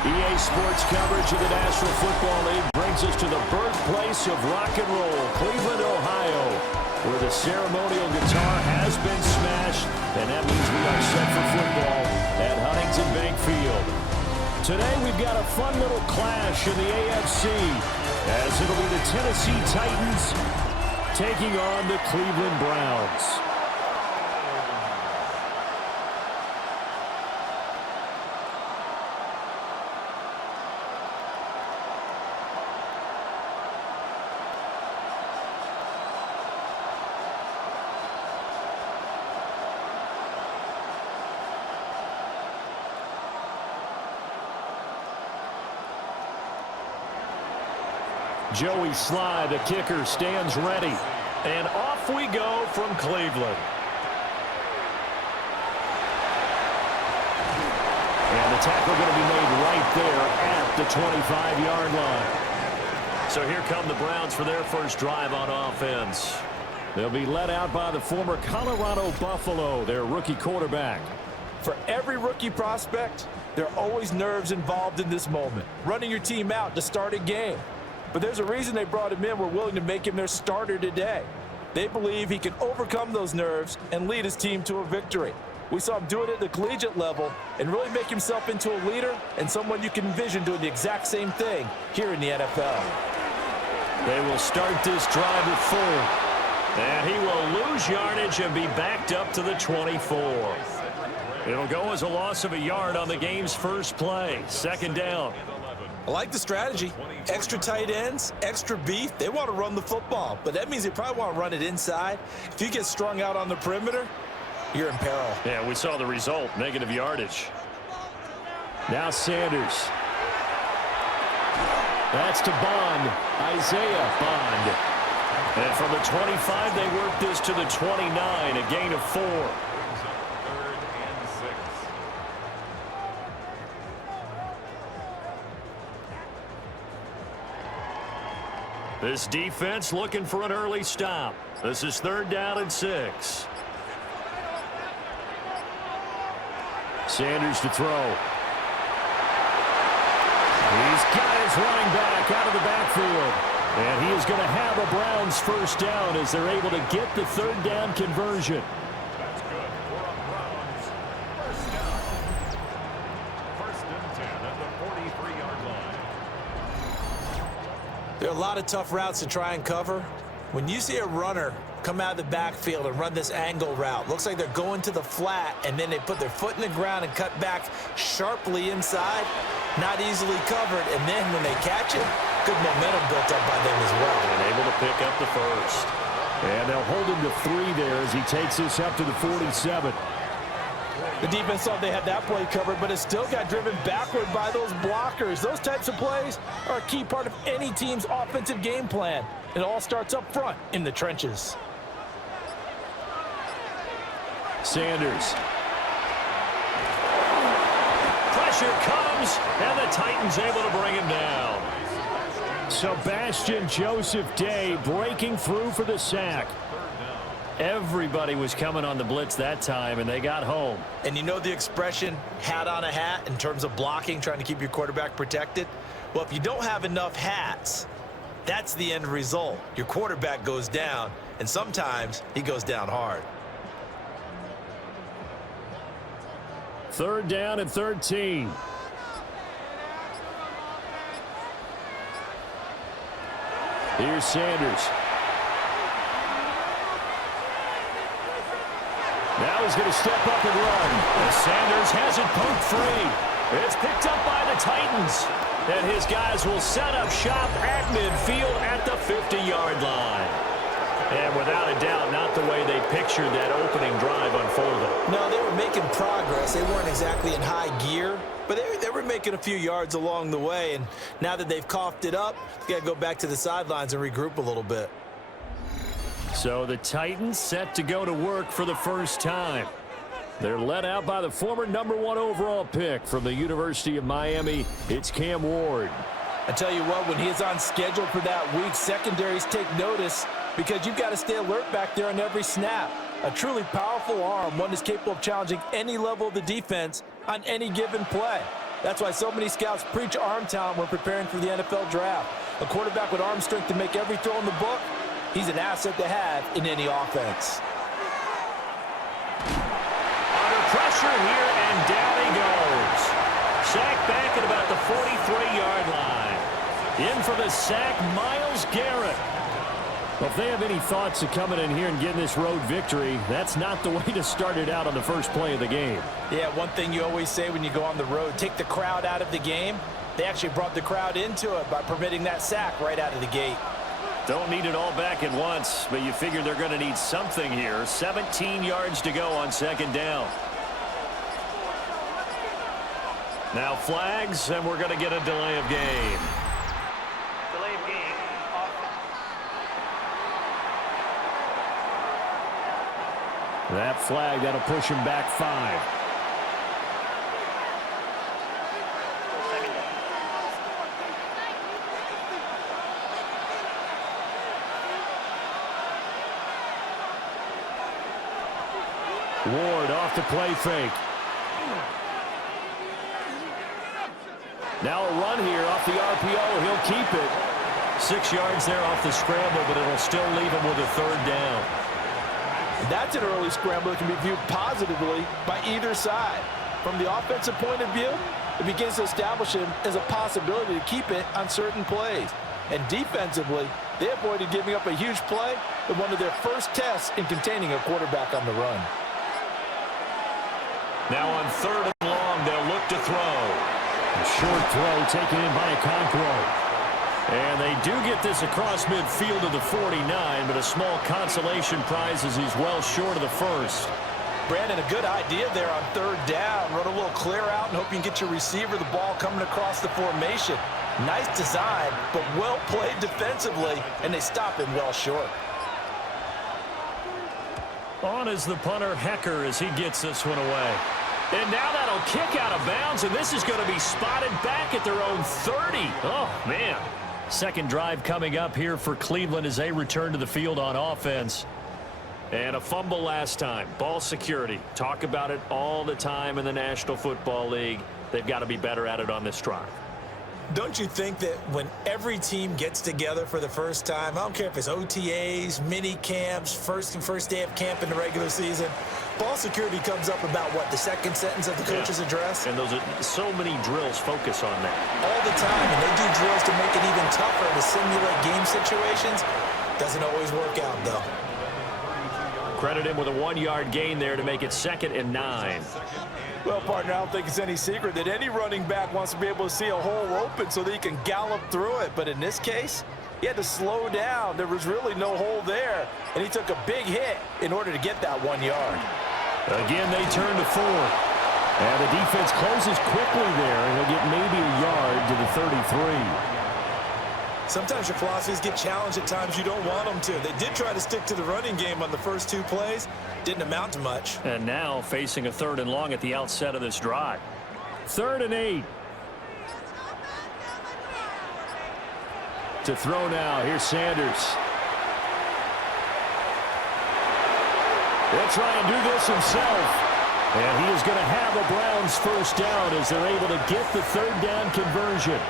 EA Sports coverage of the National Football League brings us to the birthplace of rock and roll, Cleveland, Ohio, where the ceremonial guitar has been smashed, and that means we are set for football at Huntington Bank Field. Today we've got a fun little clash in the AFC, as it'll be the Tennessee Titans taking on the Cleveland Browns. Joey Sly, the kicker, stands ready. And off we go from Cleveland. And the tackle going to be made right there at the 25-yard line. So here come the Browns for their first drive on offense. They'll be led out by the former Colorado Buffalo, their rookie quarterback. For every rookie prospect, there are always nerves involved in this moment. Running your team out to start a game. But there's a reason they brought him in. We're willing to make him their starter today. They believe he can overcome those nerves and lead his team to a victory. We saw him do it at the collegiate level and really make himself into a leader and someone you can envision doing the exact same thing here in the NFL. They will start this drive with 4. And he will lose yardage and be backed up to the 24. It'll go as a loss of a yard on the game's first play. Second down. I like the strategy. Extra tight ends, extra beef. They want to run the football, but that means they probably want to run it inside. If you get strung out on the perimeter, you're in peril. Yeah, we saw the result, negative yardage. Now Sanders. That's to Bond, Isaiah Bond. And from the 25, they work this to the 29, a gain of 4. This defense looking for an early stop. This is 3rd down and 6. Sanders to throw. He's got his running back out of the backfield. And he is going to have a Browns first down as they're able to get the 3rd down conversion. That's good. We're on Browns. First down. 1st and 10 at the 43-yard line. There are a lot of tough routes to try and cover. When you see a runner come out of the backfield and run this angle route, looks like they're going to the flat, and then they put their foot in the ground and cut back sharply inside, not easily covered, and then when they catch it, good momentum built up by them as well. And able to pick up the first. And they'll hold him to 3 there as he takes this up to the 47. The defense thought they had that play covered, but it still got driven backward by those blockers. Those types of plays are a key part of any team's offensive game plan. It all starts up front in the trenches. Sanders. Pressure comes, and the Titans able to bring him down. Sebastian Joseph Day breaking through for the sack. Everybody was coming on the blitz that time, and they got home. And you know the expression, hat on a hat, in terms of blocking, trying to keep your quarterback protected? Well, if you don't have enough hats, that's the end result. Your quarterback goes down, and sometimes he goes down hard. 3rd down and 13. Here's Sanders. Now he's going to step up and run. And Sanders has it poked free. It's picked up by the Titans. And his guys will set up shop at midfield at the 50-yard line. And without a doubt, not the way they pictured that opening drive unfolding. No, they were making progress. They weren't exactly in high gear, but they were making a few yards along the way. And now that they've coughed it up, they got to go back to the sidelines and regroup a little bit. So the Titans set to go to work for the first time. They're led out by the former #1 overall pick from the University of Miami. It's Cam Ward. I tell you what, when he is on schedule for that week, secondaries take notice because you've got to stay alert back there on every snap. A truly powerful arm, one that's capable of challenging any level of the defense on any given play. That's why so many scouts preach arm talent when preparing for the NFL draft. A quarterback with arm strength to make every throw in the book, he's an asset to have in any offense. Under pressure here, and down he goes. Sacked back at about the 43-yard line. In for the sack, Myles Garrett. Well, if they have any thoughts of coming in here and getting this road victory, that's not the way to start it out on the first play of the game. Yeah, one thing you always say when you go on the road, take the crowd out of the game. They actually brought the crowd into it by permitting that sack right out of the gate. Don't need it all back at once, but you figure they're going to need something here. 17 yards to go on second down. Now flags, and we're going to get a delay of game. Delay of game. That flag, that'll push him back 5. Ward off the play fake. Now a run here off the RPO. He'll keep it. 6 yards there off the scramble, but it'll still leave him with a third down. That's an early scramble that can be viewed positively by either side. From the offensive point of view, it begins to establish him as a possibility to keep it on certain plays. And defensively, they avoided giving up a huge play in one of their first tests in containing a quarterback on the run. Now on third and long, they'll look to throw. A short throw taken in by Okonkwo. And they do get this across midfield to the 49, but a small consolation prize as he's well short of the first. Brandon, a good idea there on third down. Run a little clear out and hope you can get your receiver the ball coming across the formation. Nice design, but well played defensively, and they stop him well short. On is the punter, Hecker, as he gets this one away. And now that'll kick out of bounds, and this is going to be spotted back at their own 30. Oh, man. Second drive coming up here for Cleveland as they return to the field on offense. And a fumble last time. Ball security. Talk about it all the time in the National Football League. They've got to be better at it on this drive. Don't you think that when every team gets together for the first time, I don't care if it's OTAs, mini camps, first day of camp in the regular season, ball security comes up about, what, the second sentence of the coach's address? And those are so many drills focus on that. All the time, and they do drills to make it even tougher to simulate game situations. Doesn't always work out, though. Credit him with a 1-yard gain there to make it 2nd and 9. Well, partner, I don't think it's any secret that any running back wants to be able to see a hole open so that he can gallop through it. But in this case, he had to slow down. There was really no hole there, and he took a big hit in order to get that 1 yard. Again, they turn to 4. And the defense closes quickly there, and he'll get maybe a yard to the 33. Sometimes your philosophies get challenged at times you don't want them to. They did try to stick to the running game on the first 2 plays. Didn't amount to much. And now facing a 3rd and long at the outset of this drive. 3rd and 8. To throw now. Here's Sanders. He'll try and do this himself. And he is going to have a Browns first down as they're able to get the 3rd down conversion.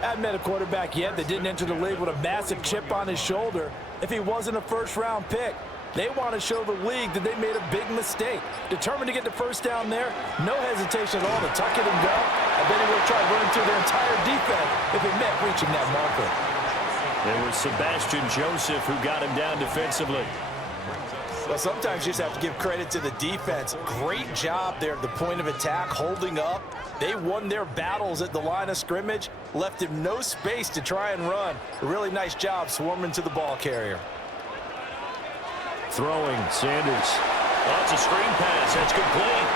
Hadn't met a quarterback yet that didn't enter the league with a massive chip on his shoulder if he wasn't a first-round pick. They want to show the league that they made a big mistake. Determined to get the first down there, no hesitation at all to tuck it and go. I bet he would have tried running through their entire defense if it meant reaching that marker. It was Sebastian Joseph who got him down defensively. Well, sometimes you just have to give credit to the defense. Great job there at the point of attack, holding up. They won their battles at the line of scrimmage, left him no space to try and run. A really nice job swarming to the ball carrier. Throwing, Sanders. Oh, it's a screen pass. That's complete.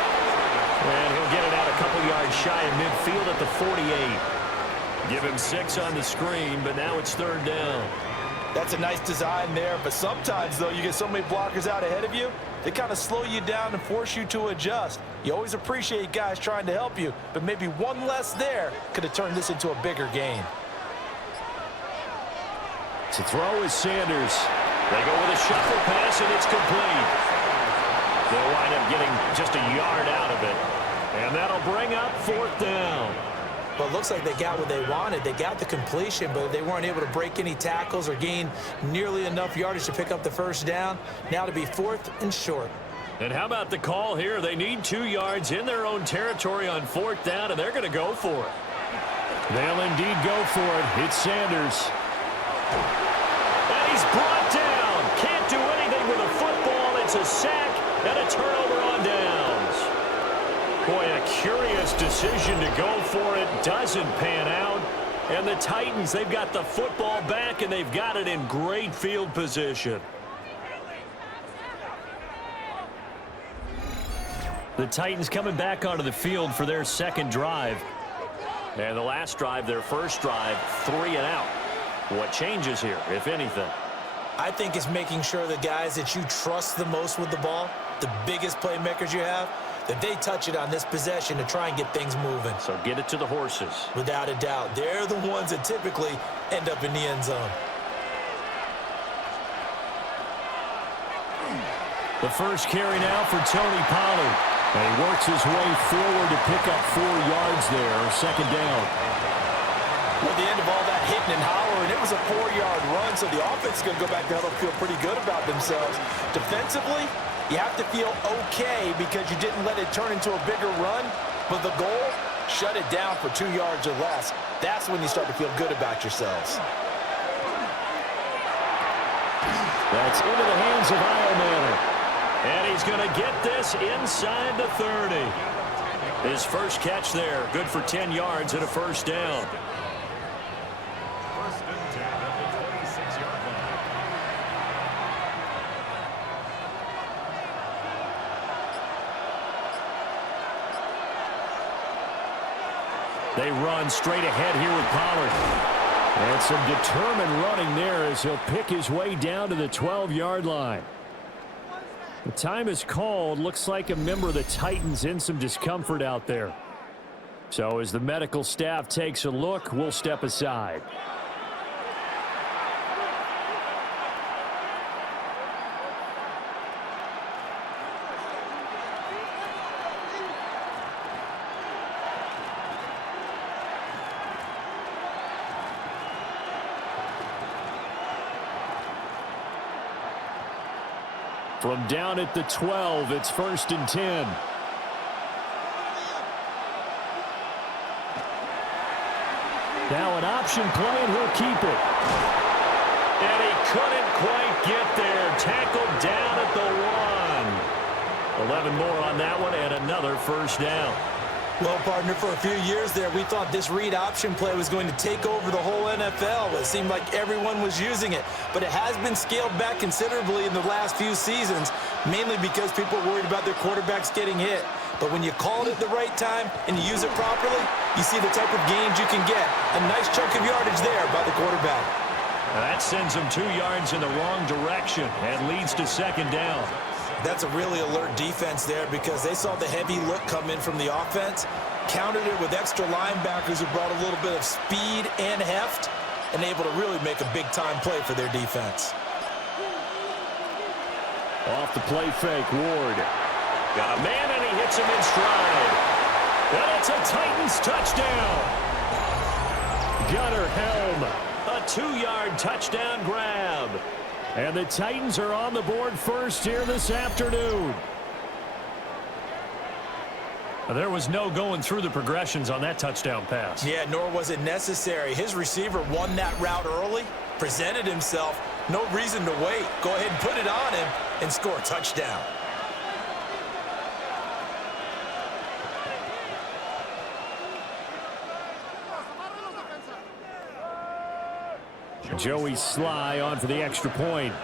And he'll get it out a couple yards shy of midfield at the 48. Give him 6 on the screen, but now it's 3rd down. That's a nice design there, but sometimes, though, you get so many blockers out ahead of you, they kind of slow you down and force you to adjust. You always appreciate guys trying to help you, but maybe one less there could have turned this into a bigger game. To throw is Sanders. They go with a shuffle pass, and it's complete. They'll wind up getting just a yard out of it. And that'll bring up 4th down. Well, it looks like they got what they wanted. They got the completion, but they weren't able to break any tackles or gain nearly enough yardage to pick up the first down. Now to be 4th and short. And how about the call here? They need 2 yards in their own territory on 4th down, and they're going to go for it. They'll indeed go for it. It's Sanders. And he's brought down. Can't do anything with a football. It's a sack and a turnover on downs. Boy, a curious decision to go for it. Doesn't pan out. And the Titans, they've got the football back, and they've got it in great field position. The Titans coming back onto the field for their second drive. And the last drive, their first drive, 3 and out. What changes here, if anything? I think it's making sure the guys that you trust the most with the ball, the biggest playmakers you have, that they touch it on this possession to try and get things moving. So get it to the horses. Without a doubt. They're the ones that typically end up in the end zone. The first carry now for Tony Pollard. And he works his way forward to pick up 4 yards there, 2nd down. At the end of all that hitting and hollering, it was a 4-yard run, so the offense is going to go back to huddle, feel pretty good about themselves. Defensively, you have to feel okay because you didn't let it turn into a bigger run, but the goal, shut it down for 2 yards or less. That's when you start to feel good about yourselves. That's into the hands of Iomanner. And he's going to get this inside the 30. His first catch there, good for 10 yards and a first down. 1st and 10 at the 26-yard line. They run straight ahead here with Pollard. And some determined running there as he'll pick his way down to the 12-yard line. The time is called. Looks like a member of the Titans in some discomfort out there. So as the medical staff takes a look, we'll step aside. From down at the 12, it's 1st and 10. Now an option play, and he'll keep it. And he couldn't quite get there. Tackled down at the 1. 11 more on that one, and another first down. Well, partner, for a few years there, we thought this read option play was going to take over the whole NFL. It seemed like everyone was using it, but it has been scaled back considerably in the last few seasons, mainly because people are worried about their quarterbacks getting hit. But when you call it at the right time and you use it properly, you see the type of gains you can get. A nice chunk of yardage there by the quarterback. That sends them 2 yards in the wrong direction and leads to 2nd down. That's a really alert defense there because they saw the heavy look come in from the offense, countered it with extra linebackers who brought a little bit of speed and heft, and able to really make a big-time play for their defense. Off the play fake, Ward. Got a man, and he hits him in stride. And it's a Titans touchdown. Gunnar Helm, a 2-yard touchdown grab. And the Titans are on the board first here this afternoon. There was no going through the progressions on that touchdown pass. Yeah, nor was it necessary. His receiver won that route early, presented himself. No reason to wait. Go ahead and put it on him and score a touchdown. Joey Sly on for the extra point.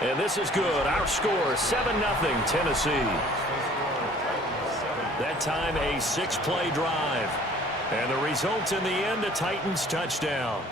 And this is good. Our score, 7-0 Tennessee. That time a 6-play drive. And the result in the end, a Titans touchdown.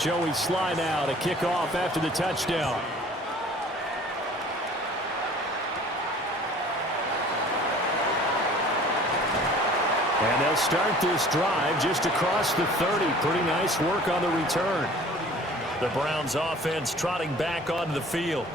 Joey Sly now to kick off after the touchdown. And they'll start this drive just across the 30. Pretty nice work on the return. The Browns offense trotting back onto the field.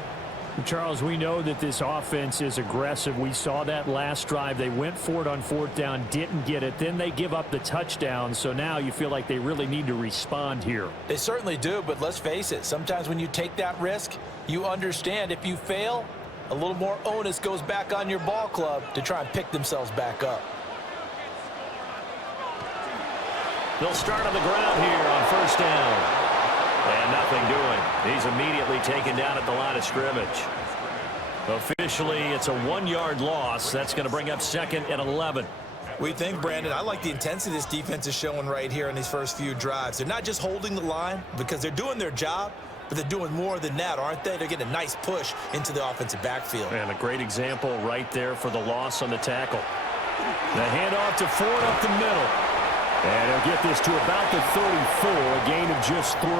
Charles, we know that this offense is aggressive. We saw that last drive. They went for it on 4th down, didn't get it. Then they give up the touchdown. So now you feel like they really need to respond here. They certainly do, but let's face it. Sometimes when you take that risk, you understand if you fail, a little more onus goes back on your ball club to try and pick themselves back up. They'll start on the ground here on 1st down. And nothing doing. He's immediately taken down at the line of scrimmage. Officially, it's a 1-yard loss. That's going to bring up 2nd and 11. We think, Brandon, I like the intensity this defense is showing right here in these first few drives. They're not just holding the line because they're doing their job, but they're doing more than that, aren't they? They're getting a nice push into the offensive backfield. And a great example right there for the loss on the tackle. The handoff to Ford up the middle. And he'll get this to about the 34, a gain of just 3.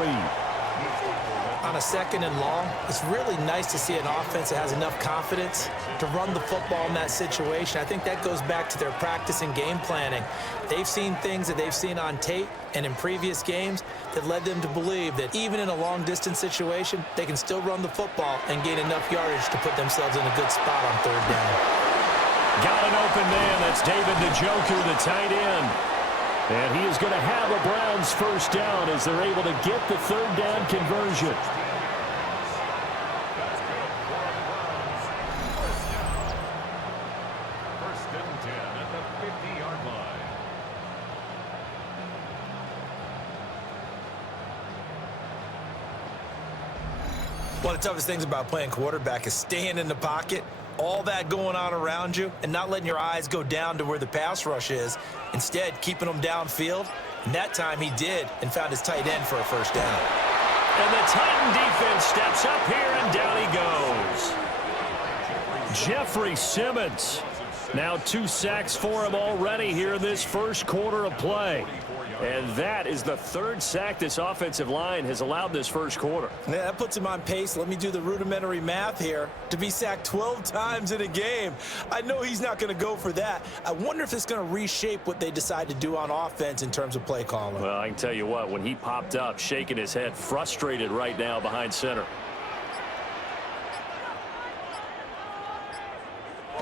On a 2nd and long, it's really nice to see an offense that has enough confidence to run the football in that situation. I think that goes back to their practice and game planning. They've seen things that they've seen on tape and in previous games that led them to believe that even in a long-distance situation, they can still run the football and gain enough yardage to put themselves in a good spot on 3rd down. Got an open man. That's David Njoku, the tight end. And he is going to have a Browns 1st down as they're able to get the 3rd down conversion. First and 10 at the 50-yard line. One of the toughest things about playing quarterback is staying in the pocket, all that going on around you, and not letting your eyes go down to where the pass rush is. Instead, keeping them downfield. And that time he did and found his tight end for a 1st down. And the Titan defense steps up here, and down he goes. Jeffrey Simmons. Now 2 sacks for him already here in this first quarter of play. And that is the 3rd sack this offensive line has allowed this first quarter. Yeah, that puts him on pace. Let me do the rudimentary math here. To be sacked 12 times in a game. I know he's not going to go for that. I wonder if it's going to reshape what they decide to do on offense in terms of play calling. Well, I can tell you what, when he popped up, shaking his head, frustrated right now behind center.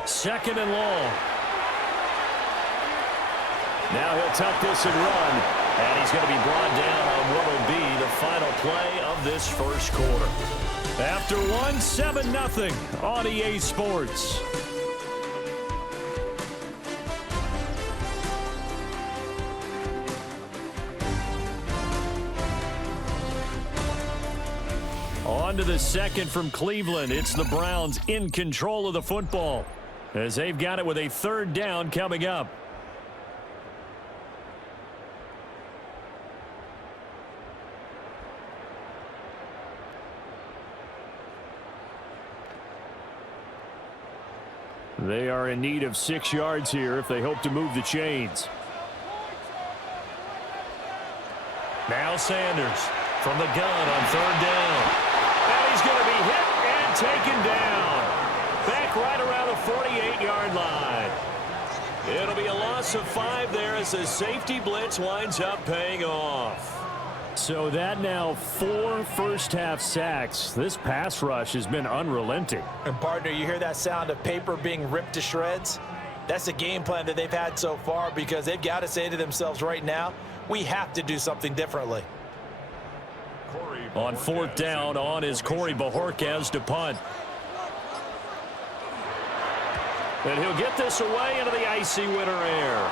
2nd and long. Now he'll tuck this and run, and he's going to be brought down on what will be the final play of this first quarter. After one, 7-0 on EA Sports. On to the 2nd from Cleveland. It's the Browns in control of the football as they've got it with a 3rd down coming up. They are in need of 6 yards here if they hope to move the chains. Now Sanders from the gun on 3rd down. And he's going to be hit and taken down. Back right around the 48-yard line. It'll be a loss of 5 there as the safety blitz winds up paying off. So that now 4 first-half sacks. This pass rush has been unrelenting. And, partner, you hear that sound of paper being ripped to shreds? That's the game plan that they've had so far because they've got to say to themselves right now, we have to do something differently. On 4th down, on is Corey Bajorquez to punt. And he'll get this away into the icy winter air.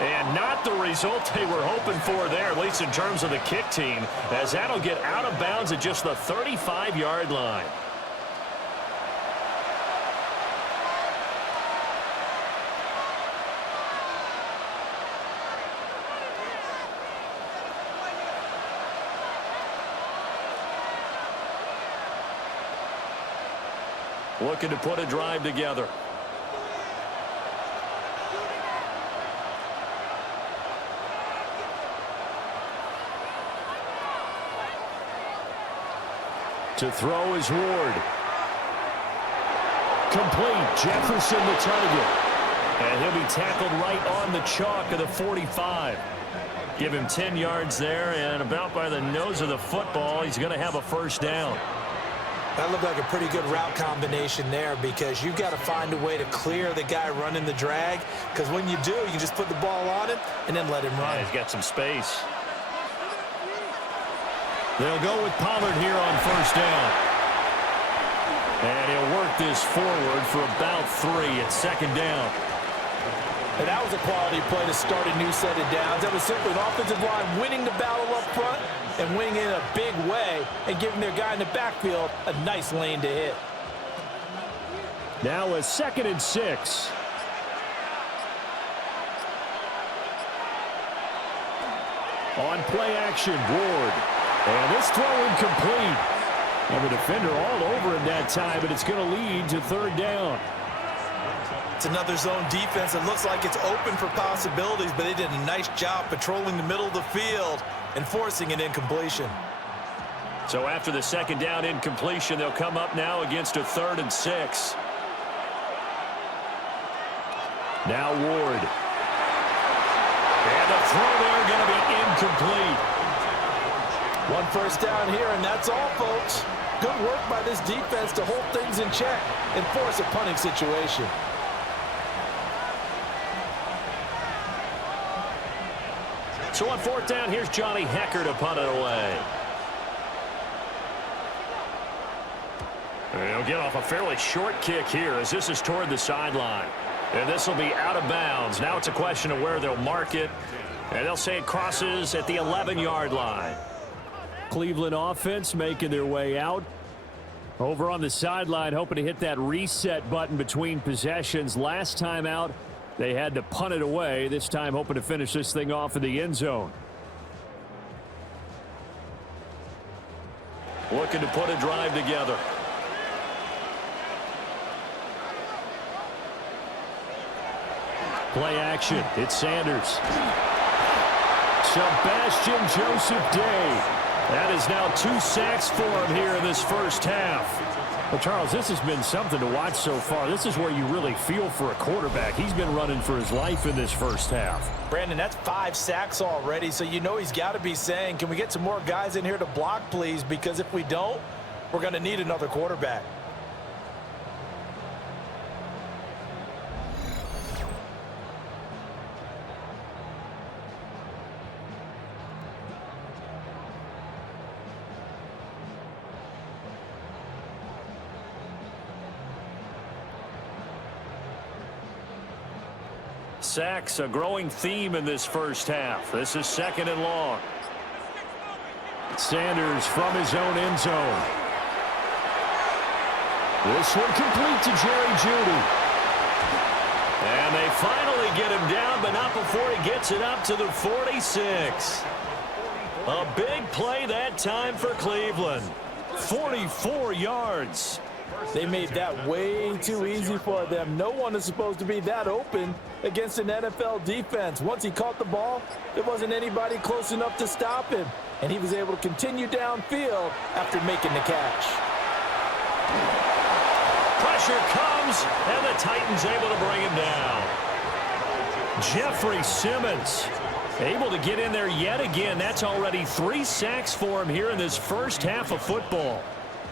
And not the result they were hoping for there, at least in terms of the kick team, as that'll get out of bounds at just the 35-yard line. Looking to put a drive together. To throw is Ward. Complete. Jefferson the target. And he'll be tackled right on the chalk of the 45. Give him 10 yards there, and about by the nose of the football, he's going to have a first down. That looked like a pretty good route combination there, because you've got to find a way to clear the guy running the drag, because when you do, you can just put the ball on him and then let him run. Yeah, he's got some space. They'll go with Pollard here on first down. And he'll work this forward for about 3 at second down. And that was a quality play to start a new set of downs. That was simply an offensive line winning the battle up front and winning in a big way and giving their guy in the backfield a nice lane to hit. Now a 2nd and 6. On play action, Ward. And this throw incomplete. And the defender all over him that time, but it's going to lead to 3rd down. It's another zone defense. It looks like it's open for possibilities, but they did a nice job patrolling the middle of the field and forcing an incompletion. So after the 2nd down incompletion, they'll come up now against a 3rd and 6. Now Ward. And the throw there going to be incomplete. 1 first down here, and that's all, folks. Good work by this defense to hold things in check and force a punting situation. So on 4th down, here's Johnny Hecker to punt it away. And he'll get off a fairly short kick here as this is toward the sideline. And this will be out of bounds. Now it's a question of where they'll mark it. And they'll say it crosses at the 11-yard line. Cleveland offense making their way out. Over on the sideline, hoping to hit that reset button between possessions. Last time out, they had to punt it away. This time hoping to finish this thing off in the end zone. Looking to put a drive together. Play action. It's Sanders. Sebastian Joseph Day. That is now 2 sacks for him here in this first half. Well, Charles, this has been something to watch so far. This is where you really feel for a quarterback. He's been running for his life in this first half. Brandon, that's 5 sacks already, so you know he's got to be saying, can we get some more guys in here to block, please? Because if we don't, we're going to need another quarterback. Sacks, a growing theme in this first half. This is 2nd and long. Sanders from his own end zone. This one complete to Jerry Jeudy. And they finally get him down, but not before he gets it up to the 46. A big play that time for Cleveland. 44 yards. They made that way too easy for them. No one is supposed to be that open against an NFL defense. Once he caught the ball, there wasn't anybody close enough to stop him. And he was able to continue downfield after making the catch. Pressure comes, and the Titans able to bring him down. Jeffrey Simmons able to get in there yet again. That's already 3 sacks for him here in this first half of football.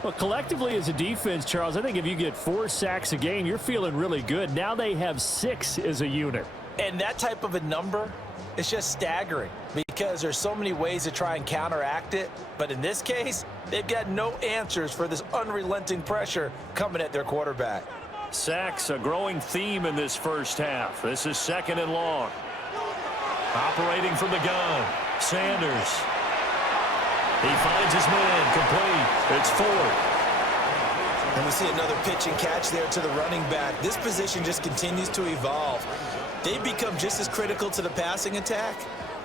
Well, collectively as a defense, Charles, I think if you get 4 sacks a game, you're feeling really good. Now they have 6 as a unit. And that type of a number is just staggering because there's so many ways to try and counteract it. But in this case, they've got no answers for this unrelenting pressure coming at their quarterback. Sacks, a growing theme in this first half. This is 2nd and long. Operating from the gun, Sanders. He finds his man, complete. It's 4th. And we see another pitch and catch there to the running back. This position just continues to evolve. They become just as critical to the passing attack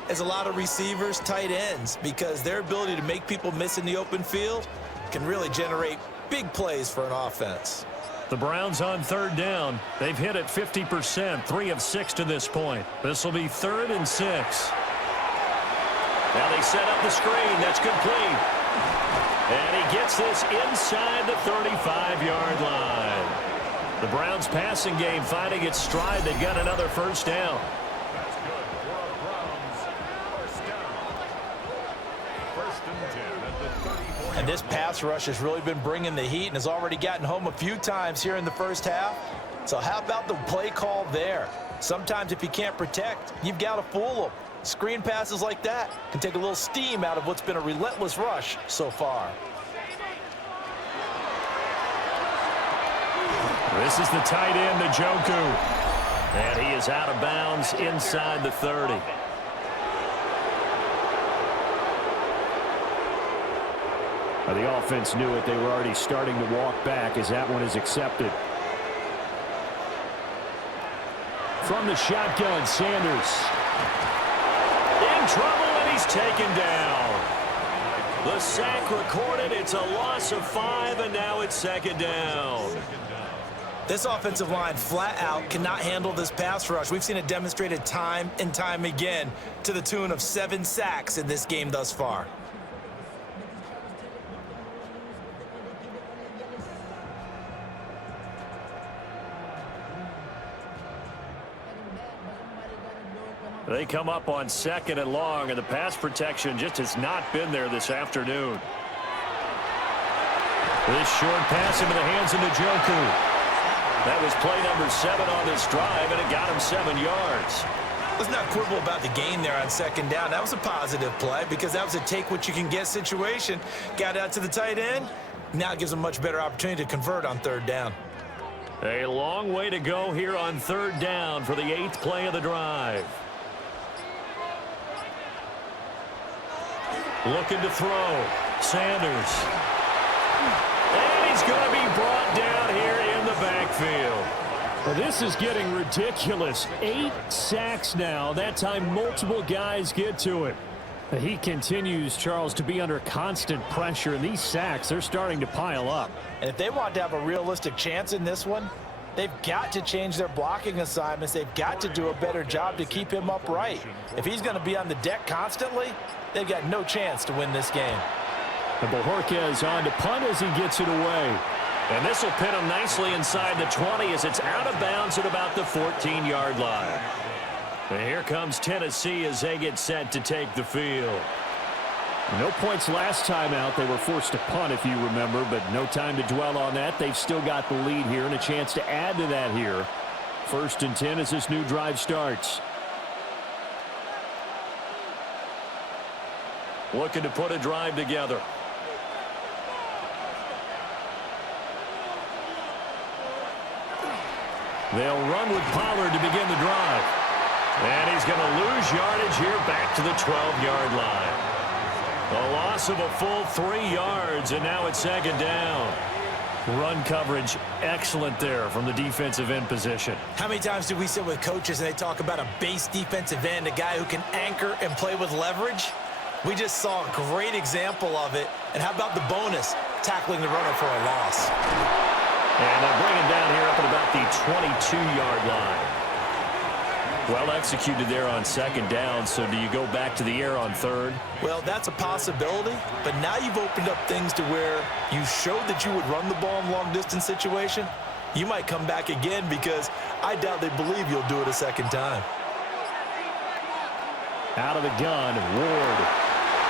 as a lot of receivers, tight ends, because their ability to make people miss in the open field can really generate big plays for an offense. The Browns on 3rd down. They've hit it 50%, 3 of 6 to this point. This will be 3rd and 6. Now they set up the screen. That's complete. And he gets gets this inside the 35-yard line. The Browns passing game finding its stride. They've got another first down. That's good for a Browns first down. First and 10 at the 34. And this pass rush has really been bringing the heat and has already gotten home a few times here in the first half. So how about the play call there? Sometimes if you can't protect, you've got to fool them. Screen passes like that can take a little steam out of what's been a relentless rush so far. This is the tight end, Njoku. And he is out of bounds inside the 30. Now the offense knew it. They were already starting to walk back as that one is accepted. From the shotgun, Sanders. In trouble, and he's taken down. The sack recorded. It's a loss of 5, and now it's second down. This offensive line flat out cannot handle this pass rush. We've seen it demonstrated time and time again to the tune of 7 sacks in this game thus far. They come up on 2nd and long, and the pass protection just has not been there this afternoon. This short pass into the hands of Njoku. That was play number 7 on this drive, and it got him 7 yards. Let's not quibble about the gain there on second down. That was a positive play because that was a take-what-you-can-get situation. Got out to the tight end. Now it gives them a much better opportunity to convert on third down. A long way to go here on third down for the 8th play of the drive. Looking to throw. Sanders. And he's going to be brought down here in the backfield. Well, this is getting ridiculous. 8 sacks now. That time multiple guys get to it. He continues, Charles, to be under constant pressure, and these sacks, they're starting to pile up. And if they want to have a realistic chance in this one, they've got to change their blocking assignments. They've got to do a better job to keep him upright. If he's going to be on the deck constantly, they've got no chance to win this game. And Bojorquez on to punt as he gets it away. And this will pin him nicely inside the 20 as it's out of bounds at about the 14-yard line. And here comes Tennessee as they get set to take the field. No points last time out. They were forced to punt, if you remember, but no time to dwell on that. They've still got the lead here and a chance to add to that here. 1st and 10 as this new drive starts. Looking to put a drive together. They'll run with Pollard to begin the drive. And he's going to lose yardage here back to the 12-yard line. A loss of a full 3 yards, and now it's second down. Run coverage excellent there from the defensive end position. How many times do we sit with coaches and they talk about a base defensive end, a guy who can anchor and play with leverage? We just saw a great example of it. And how about the bonus, tackling the runner for a loss? And they'll bring him down here up at about the 22-yard line. Well executed there on second down, so do you go back to the air on third? Well, that's a possibility, but now you've opened up things to where you showed that you would run the ball in long-distance situation. You might come back again because I doubt they believe you'll do it a second time. Out of the gun, Ward.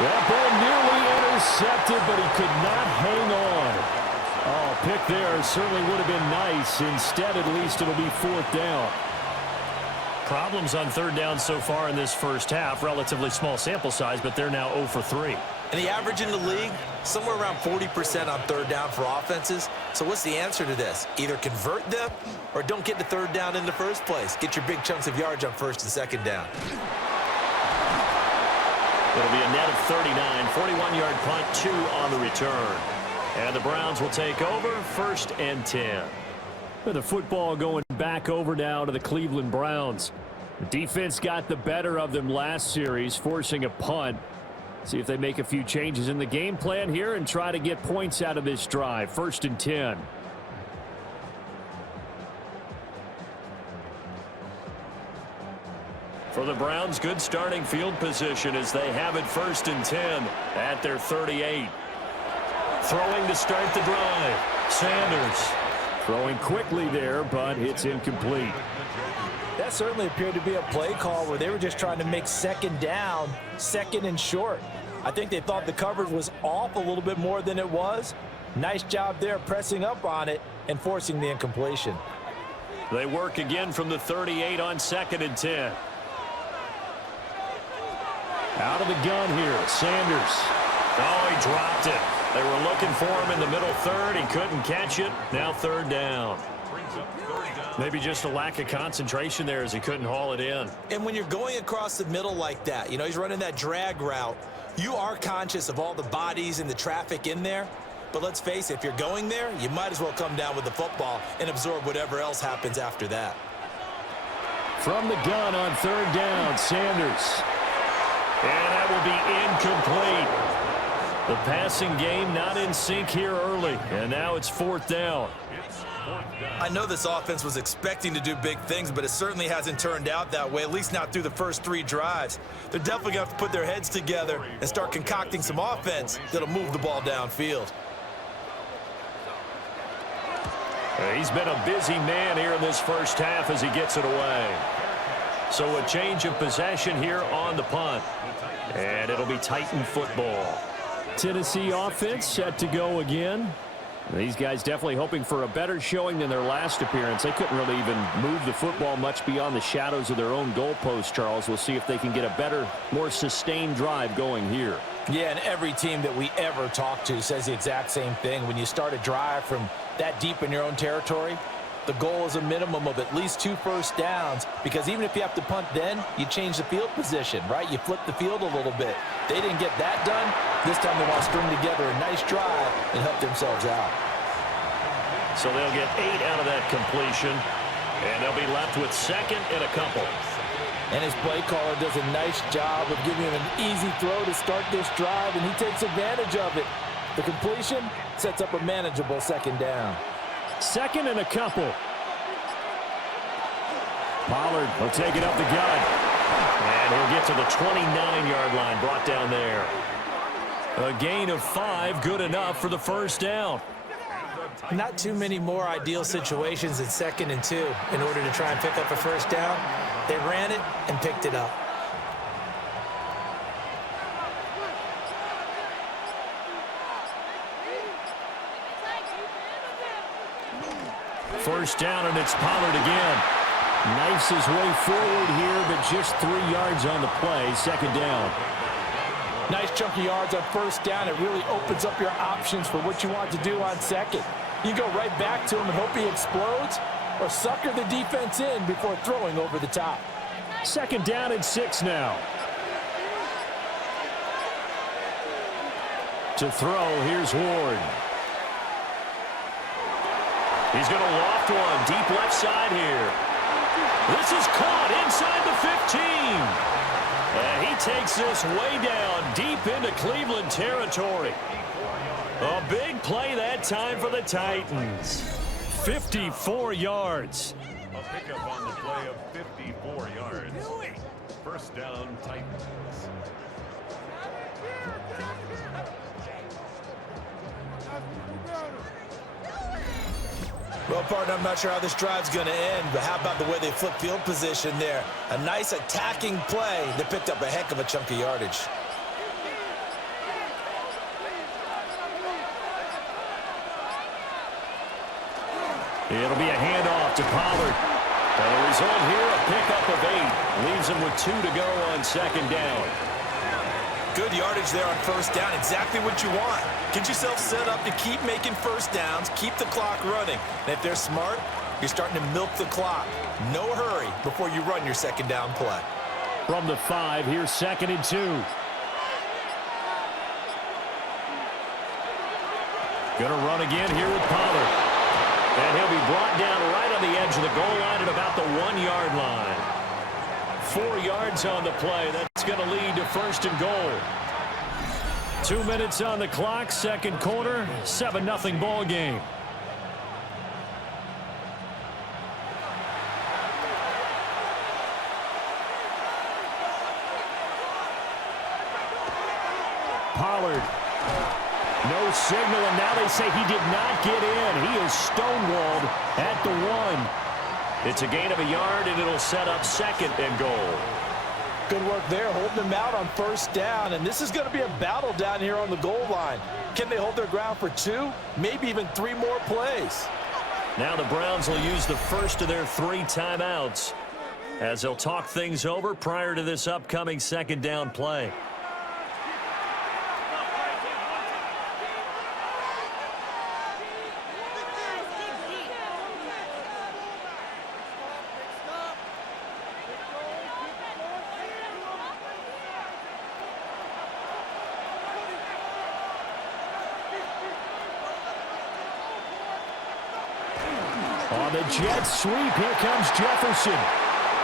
That ball nearly intercepted, but he could not hang on. Oh, pick there certainly would have been nice. Instead, at least it'll be 4th down. Problems on third down so far in this first half. Relatively small sample size, but they're now 0 for 3. And the average in the league, somewhere around 40% on third down for offenses. So what's the answer to this? Either convert them or don't get to third down in the first place. Get your big chunks of yards on first and second down. It'll be a net of 39, 41-yard punt, 2 on the return. And the Browns will take over, 1st and 10. With the football going back over now to the Cleveland Browns. The defense got the better of them last series, forcing a punt. See if they make a few changes in the game plan here and try to get points out of this drive. 1st and 10. For the Browns, good starting field position as they have it 1st and 10 at their 38. Throwing to start the drive. Sanders throwing quickly there, but it's incomplete. That certainly appeared to be a play call where they were just trying to make second down, second and short. I think they thought the coverage was off a little bit more than it was. Nice job there pressing up on it and forcing the incompletion. They work again from the 38 on 2nd and 10. Out of the gun here, Sanders. Oh, he dropped it. They were looking for him in the middle third. He couldn't catch it. Now 3rd down. Maybe just a lack of concentration there as he couldn't haul it in. And when you're going across the middle like that, he's running that drag route, you are conscious of all the bodies and the traffic in there. But let's face it, if you're going there, you might as well come down with the football and absorb whatever else happens after that. From the gun on 3rd down, Sanders. And that will be incomplete. The passing game not in sync here early, and now it's 4th down. I know this offense was expecting to do big things, but it certainly hasn't turned out that way, at least not through the first 3 drives. They're definitely going to have to put their heads together and start concocting some offense that'll move the ball downfield. He's been a busy man here in this first half as he gets it away. So a change of possession here on the punt. And it'll be Titan football. Tennessee offense set to go again. These guys definitely hoping for a better showing than their last appearance. They couldn't really even move the football much beyond the shadows of their own goalpost, Charles. We'll see if they can get a better, more sustained drive going here. Yeah, and every team that we ever talk to says the exact same thing. When you start a drive from that deep in your own territory, the goal is a minimum of at least 2 first downs, because even if you have to punt then, you change the field position, right? You flip the field a little bit. They didn't get that done. This time they want to string together a nice drive and help themselves out. So they'll get 8 out of that completion, and they'll be left with 2nd and a couple. And his play caller does a nice job of giving him an easy throw to start this drive, and he takes advantage of it. The completion sets up a manageable 2nd down. 2nd and a couple. Pollard will take it up the gut. And he'll get to the 29-yard line, brought down there. A gain of 5, good enough for the 1st down. Not too many more ideal situations in 2nd and 2 in order to try and pick up a 1st down. They ran it and picked it up. First down, and it's Pollard again. Knifes his way forward here, but just 3 yards on the play. 2nd down. Nice chunky yards on 1st down. It really opens up your options for what you want to do on 2nd. You go right back to him and hope he explodes, or sucker the defense in before throwing over the top. 2nd down and 6 now. To throw, here's Ward. He's going to loft one deep left side here. This is caught inside the 15. And he takes this way down deep into Cleveland territory. A big play that time for the Titans. 54 yards. A pickup on the play of 54 yards. 1st down, Titans. Well, partner, I'm not sure how this drive's going to end, but how about the way they flip field position there? A nice attacking play that picked up a heck of a chunk of yardage. It'll be a handoff to Pollard. And the result here, a pickup of 8. Leaves him with 2 to go on 2nd down. Good yardage there on 1st down. Exactly what you want. Get yourself set up to keep making 1st downs, keep the clock running. And if they're smart, you're starting to milk the clock. No hurry before you run your 2nd down play. From the 5, here's 2nd and 2. Gonna run again here with Pollard. And he'll be brought down right on the edge of the goal line at about the 1-yard line. 4 yards on the play. That's going to lead to 1st and goal. 2 minutes on the clock, 2nd quarter, 7-0 ball game. Pollard No signal, and now they say he did not get in. He is stonewalled at the 1. It's a gain of a yard, and it'll set up 2nd and goal. Good work there, holding them out on 1st down, and this is going to be a battle down here on the goal line. Can they hold their ground for 2, maybe even 3 more plays? Now the Browns will use the first of their 3 timeouts as they'll talk things over prior to this upcoming 2nd down play. On the jet sweep, here comes Jefferson.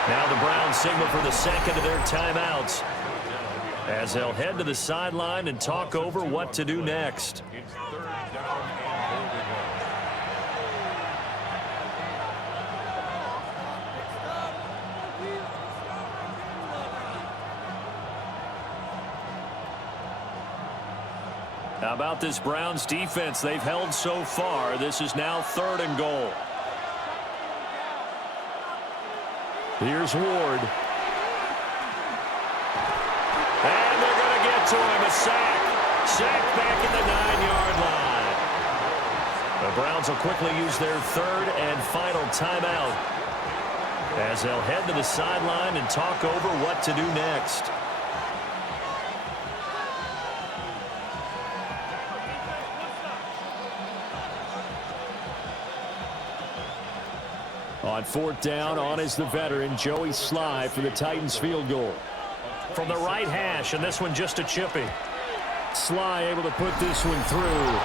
Now the Browns signal for the 2nd of their timeouts as they'll head to the sideline and talk over what to do next. It's 3rd down and goal to go. How about this Browns defense they've held so far? This is now 3rd and goal. Here's Ward. And they're going to get to him. A sack. Sack back at the 9-yard line. The Browns will quickly use their 3rd and final timeout as they'll head to the sideline and talk over what to do next. On 4th down, on is the veteran, Joey Sly, for the Titans field goal. From the right hash, and this one just a chippy. Sly able to put this one through.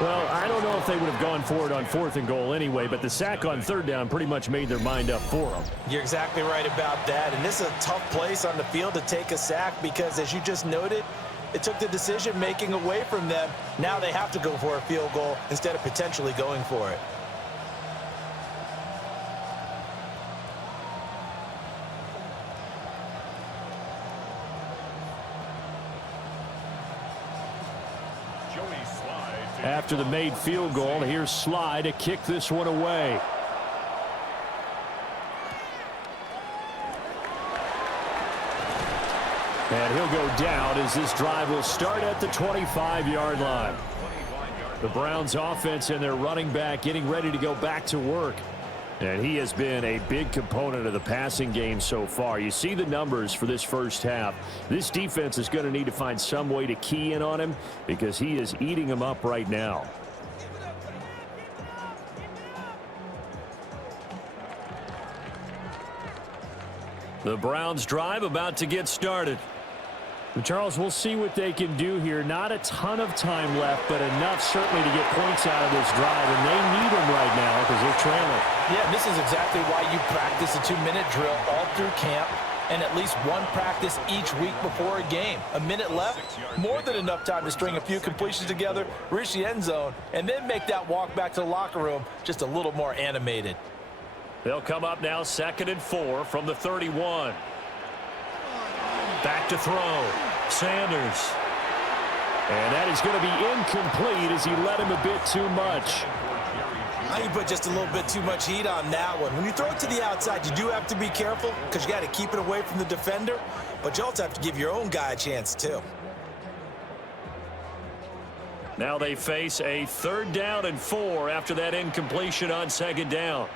Well, I don't know if they would have gone for it on 4th and goal anyway, but the sack on 3rd down pretty much made their mind up for them. You're exactly right about that, and this is a tough place on the field to take a sack because, as you just noted, it took the decision-making away from them. Now they have to go for a field goal instead of potentially going for it. After the made field goal, here's Sly to kick this one away. And he'll go down as this drive will start at the 25-yard line. The Browns offense and their running back getting ready to go back to work. And he has been a big component of the passing game so far. You see the numbers for this first half. This defense is going to need to find some way to key in on him because he is eating them up right now. The Browns drive about to get started. Charles, we'll see what they can do here. Not a ton of time left, but enough certainly to get points out of this drive, and they need them right now because they're trailing. Yeah, this is exactly why you practice a 2-minute drill all through camp and at least one practice each week before a game. A minute left, more than enough time to string a few completions together, reach the end zone, and then make that walk back to the locker room just a little more animated. They'll come up now 2nd and 4 from the 31. Back to throw. Sanders. And that is going to be incomplete as he let him a bit too much. I can put just a little bit too much heat on that one. When you throw it to the outside, you do have to be careful because you got to keep it away from the defender, but you also have to give your own guy a chance too. Now they face a 3rd down and 4 after that incompletion on 2nd down.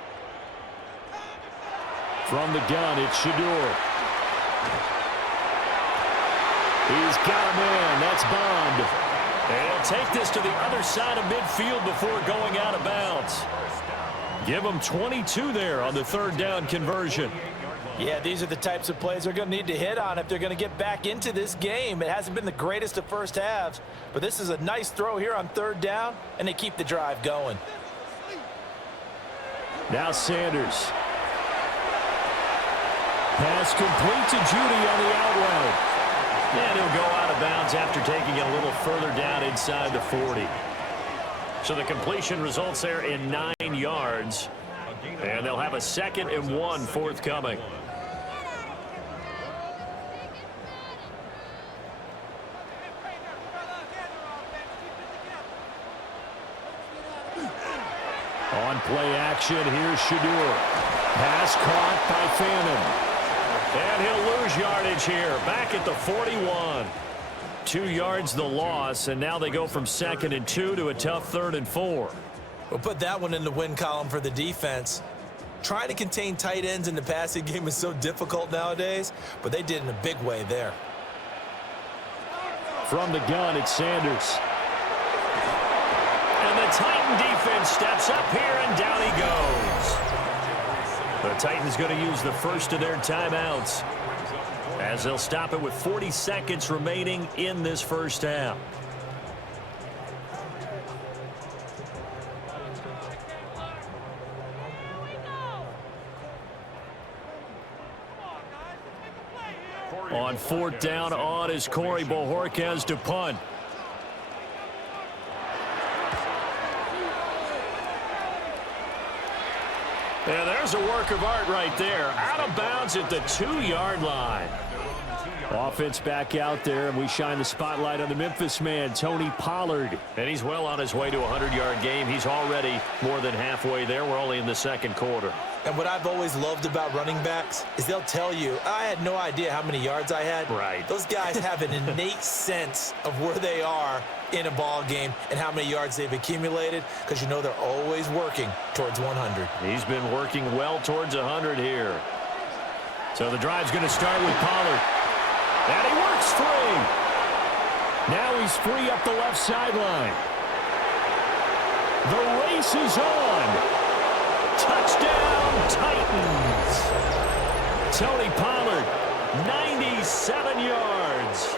From the gun, it's Shador. He's got him in. That's Bond. And he'll take this to the other side of midfield before going out of bounds. Give him 22 there on the 3rd down conversion. Yeah, these are the types of plays they're going to need to hit on if they're going to get back into this game. It hasn't been the greatest of first halves, but this is a nice throw here on 3rd down, and they keep the drive going. Now Sanders. Pass complete to Judy on the out route. And he'll go out of bounds after taking it a little further down inside the 40. So the completion results there in 9 yards. And they'll have a 2nd and 1 forthcoming. play action. Here's Shadur. Pass caught by Fannin. And he'll lose yardage here. Back at the 41. 2 yards the loss, and now they go from 2nd and 2 to a tough 3rd and 4. We'll put that one in the win column for the defense. Trying to contain tight ends in the passing game is so difficult nowadays, but they did in a big way there. From the gun, it's Sanders. And the Titan defense steps up here, and down he goes. The Titans going to use the first of their timeouts, as they'll stop it with 40 seconds remaining in this first half. On 4th down, on is Corey Bojorquez to punt. Yeah, there's a work of art right there. Out of bounds at the 2-yard line. Offense back out there, and we shine the spotlight on the Memphis man, Tony Pollard. And he's well on his way to a 100-yard game. He's already more than halfway there. We're only in the 2nd quarter. And what I've always loved about running backs is they'll tell you, I had no idea how many yards I had. Right. Those guys have an innate sense of where they are in a ball game and how many yards they've accumulated, because you know they're always working towards 100. He's been working well towards 100 here. So the drive's going to start with Pollard. And he works free. Now he's free up the left sideline. The race is on. Touchdown, Titans. Tony Pollard, 97 yards.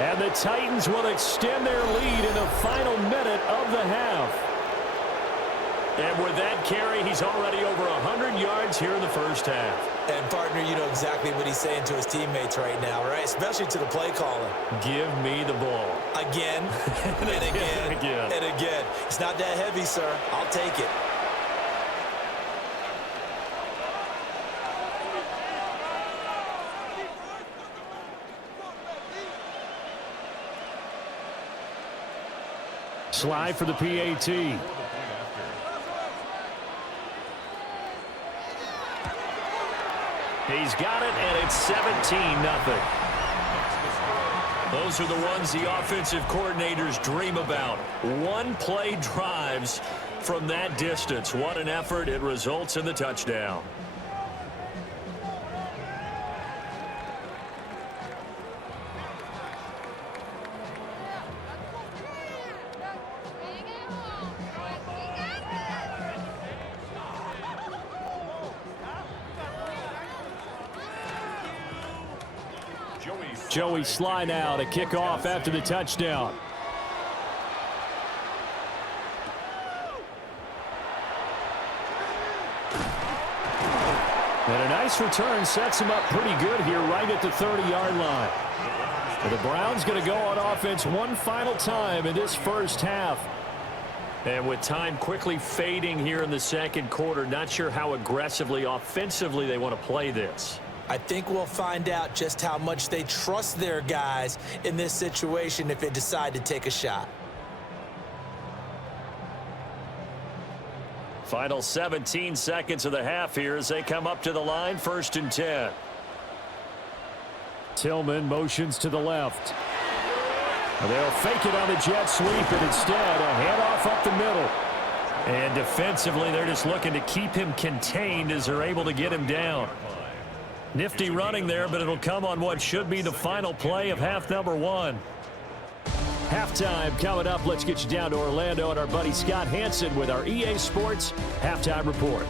And the Titans will extend their lead in the final minute of the half. And with that carry, he's already over 100 yards here in the first half. And, partner, you know exactly what he's saying to his teammates right now, right? Especially to the play caller. Give me the ball. Again, and again, and again. It's not that heavy, sir. I'll take it. Slide for the PAT. He's got it, and it's 17-0. Those are the ones the offensive coordinators dream about. One-play drives from that distance. What an effort. It results in the touchdown. Joey Sly now to kick off after the touchdown. And a nice return sets him up pretty good here right at the 30-yard line. And the Browns going to go on offense one final time in this first half. And with time quickly fading here in the 2nd quarter, not sure how aggressively, offensively they want to play this. I think we'll find out just how much they trust their guys in this situation if they decide to take a shot. Final 17 seconds of the half here as they come up to the line, 1st and 10. Tillman motions to the left. They'll fake it on the jet sweep, and instead a handoff up the middle. And defensively, they're just looking to keep him contained as they're able to get him down. Nifty running there, but it'll come on what should be the final play of half number 1. Halftime coming up. Let's get you down to Orlando and our buddy Scott Hansen with our EA Sports Halftime Report.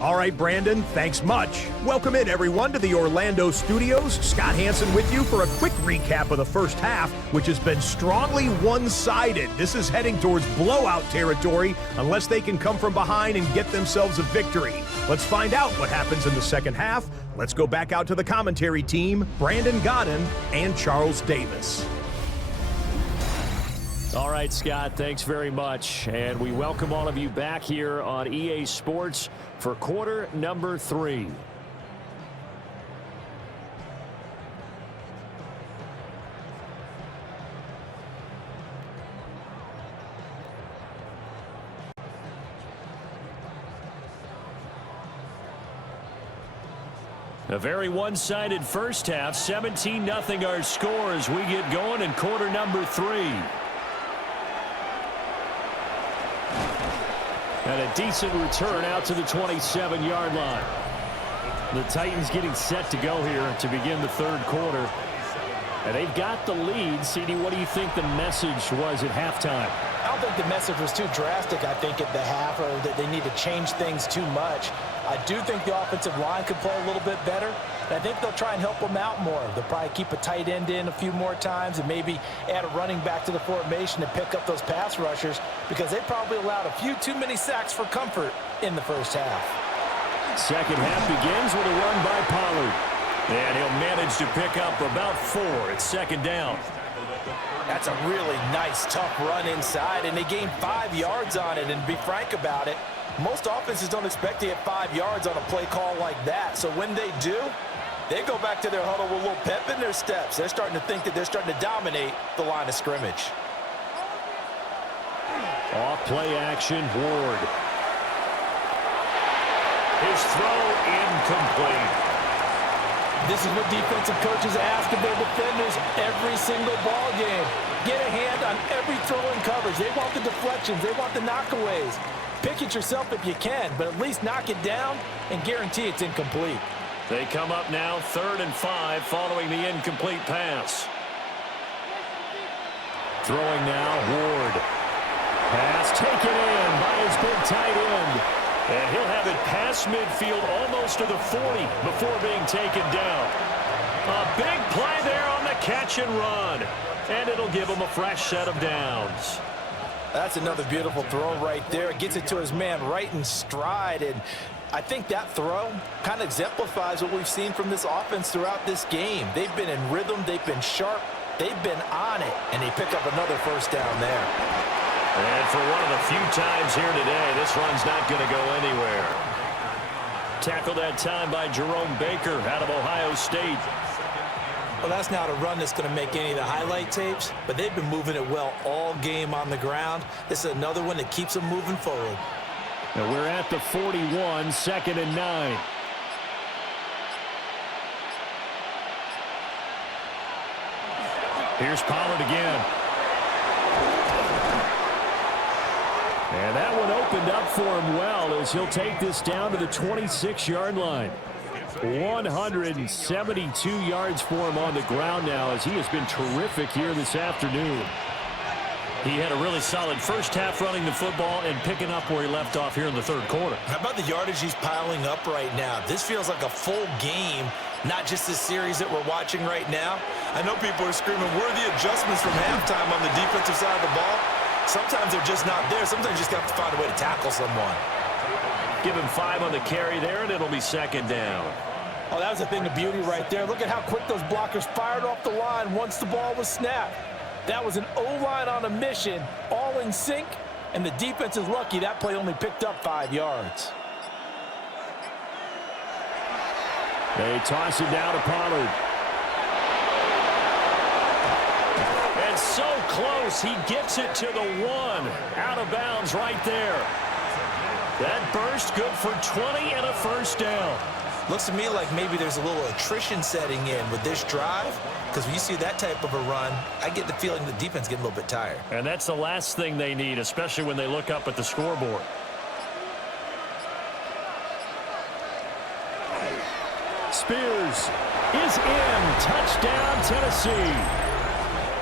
All right, Brandon, thanks much. Welcome in, everyone, to the Orlando studios. Scott Hansen with you for a quick recap of the first half, which has been strongly one-sided. This is heading towards blowout territory unless they can come from behind and get themselves a victory. Let's find out what happens in the second half. Let's go back out to the commentary team, Brandon Godden and Charles Davis. All right, Scott, thanks very much. And we welcome all of you back here on EA Sports for quarter number 3. A very one-sided first half. 17-0 our score as we get going in quarter number 3. And a decent return out to the 27-yard line. The Titans getting set to go here to begin the third quarter. And they've got the lead. CD, what do you think the message was at halftime? I don't think the message was too drastic, I think, at the half, or that they need to change things too much. I do think the offensive line could play a little bit better. And I think they'll try and help them out more. They'll probably keep a tight end in a few more times and maybe add a running back to the formation to pick up those pass rushers, because they probably allowed a few too many sacks for comfort in the first half. Second half begins with a run by Pollard. And he'll manage to pick up about 4. It's second down. That's a really nice, tough run inside, and they gained 5 yards on it. And to be frank about it, most offenses don't expect to get 5 yards on a play call like that. So when they do, they go back to their huddle with a little pep in their steps. They're starting to think that they're starting to dominate the line of scrimmage. Off play action, Ward. His throw incomplete. This is what defensive coaches ask of their defenders every single ball game. Get a hand on every throw in coverage. They want the deflections. They want the knockaways. Pick it yourself if you can, but at least knock it down and guarantee it's incomplete. They come up now 3rd and 5 following the incomplete pass. Throwing now, Ward. Pass taken in by his big tight end. And he'll have it past midfield almost to the 40 before being taken down. A big play there on the catch and run. And it'll give him a fresh set of downs. That's another beautiful throw right there. It gets it to his man right in stride. And I think that throw kind of exemplifies what we've seen from this offense throughout this game. They've been in rhythm. They've been sharp. They've been on it. And they pick up another first down there. And for one of the few times here today, this run's not going to go anywhere. Tackled that time by Jerome Baker out of Ohio State. Well, that's not a run that's going to make any of the highlight tapes, but they've been moving it well all game on the ground. This is another one that keeps them moving forward. Now we're at the 41, 2nd and 9. Here's Pollard again. And that one opened up for him well as he'll take this down to the 26-yard line. 172 yards for him on the ground now as he has been terrific here this afternoon. He had a really solid first half running the football and picking up where he left off here in the third quarter. How about the yardage he's piling up right now? This feels like a full game, not just this series that we're watching right now. I know people are screaming, where are the adjustments from halftime on the defensive side of the ball? Sometimes they're just not there. Sometimes you just have to find a way to tackle someone. Give him 5 on the carry there, and it'll be second down. Oh, that was a thing of beauty right there. Look at how quick those blockers fired off the line once the ball was snapped. That was an O-line on a mission, all in sync, and the defense is lucky that play only picked up 5 yards. They toss it down to Pollard. And so close, he gets it to the 1. Out of bounds right there. That burst good for 20 and a first down. Looks to me like maybe there's a little attrition setting in with this drive, because when you see that type of a run, I get the feeling the defense getting a little bit tired. And that's the last thing they need, especially when they look up at the scoreboard. Spears is in. Touchdown, Tennessee.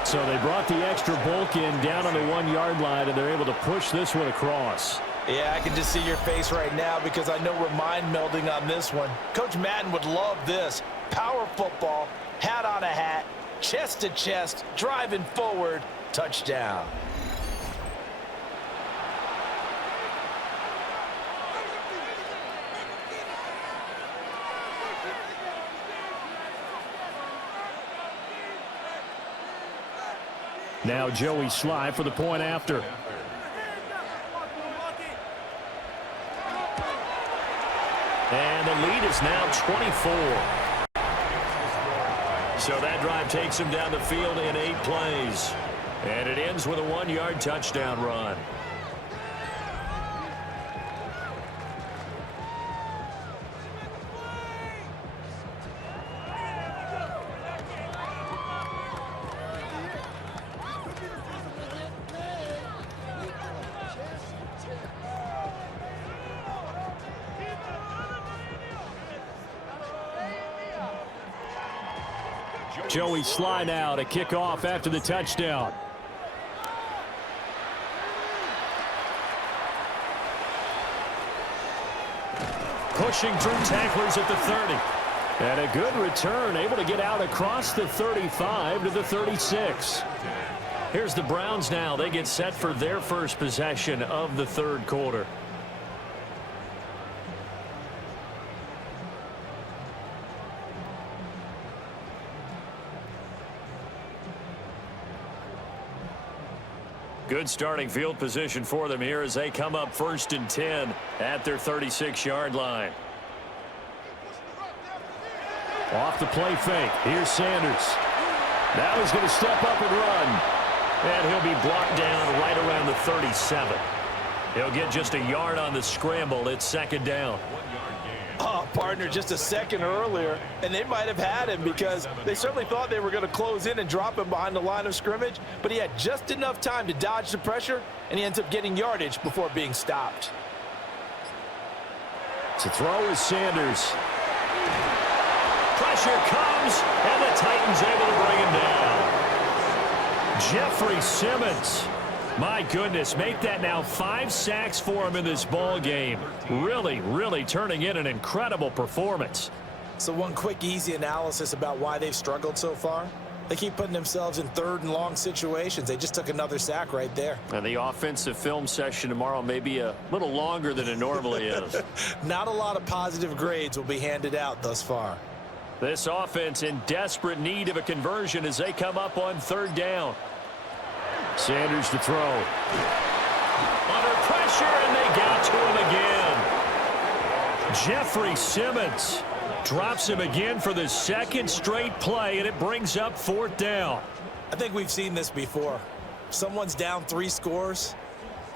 So they brought the extra bulk in down on the 1-yard line, and they're able to push this one across. Yeah, I can just see your face right now because I know we're mind melding on this one. Coach Madden would love this. Power football, hat on a hat, chest to chest, driving forward, touchdown. Now Joey Sly for the point after. And the lead is now 24. So that drive takes him down the field in 8 plays. And it ends with a 1-yard touchdown run. Joey Sly now to kick off after the touchdown. Pushing through tacklers at the 30. And a good return, able to get out across the 35 to the 36. Here's the Browns now. They get set for their first possession of the third quarter. Good starting field position for them here as they come up 1st and 10 at their 36-yard line. Off the play fake. Here's Sanders. Now he's going to step up and run. And he'll be brought down right around the 37. He'll get just a yard on the scramble. It's 2nd down. Oh, partner, just a second earlier, and they might have had him because they certainly thought they were going to close in and drop him behind the line of scrimmage, but he had just enough time to dodge the pressure, and he ends up getting yardage before being stopped. To throw is Sanders. Pressure comes, and the Titans able to bring him down. Jeffrey Simmons. My goodness, make that now 5 sacks for him in this ball game. Really turning in an incredible performance. So one quick, easy analysis about why they've struggled so far. They keep putting themselves in 3rd and long situations. They just took another sack right there. And the offensive film session tomorrow may be a little longer than it normally is. Not a lot of positive grades will be handed out thus far. This offense in desperate need of a conversion as they come up on 3rd down. Sanders to throw. Under pressure, and they got to him again. Jeffrey Simmons drops him again for the 2nd straight play, and it brings up 4th down. I think we've seen this before. Someone's down 3 scores.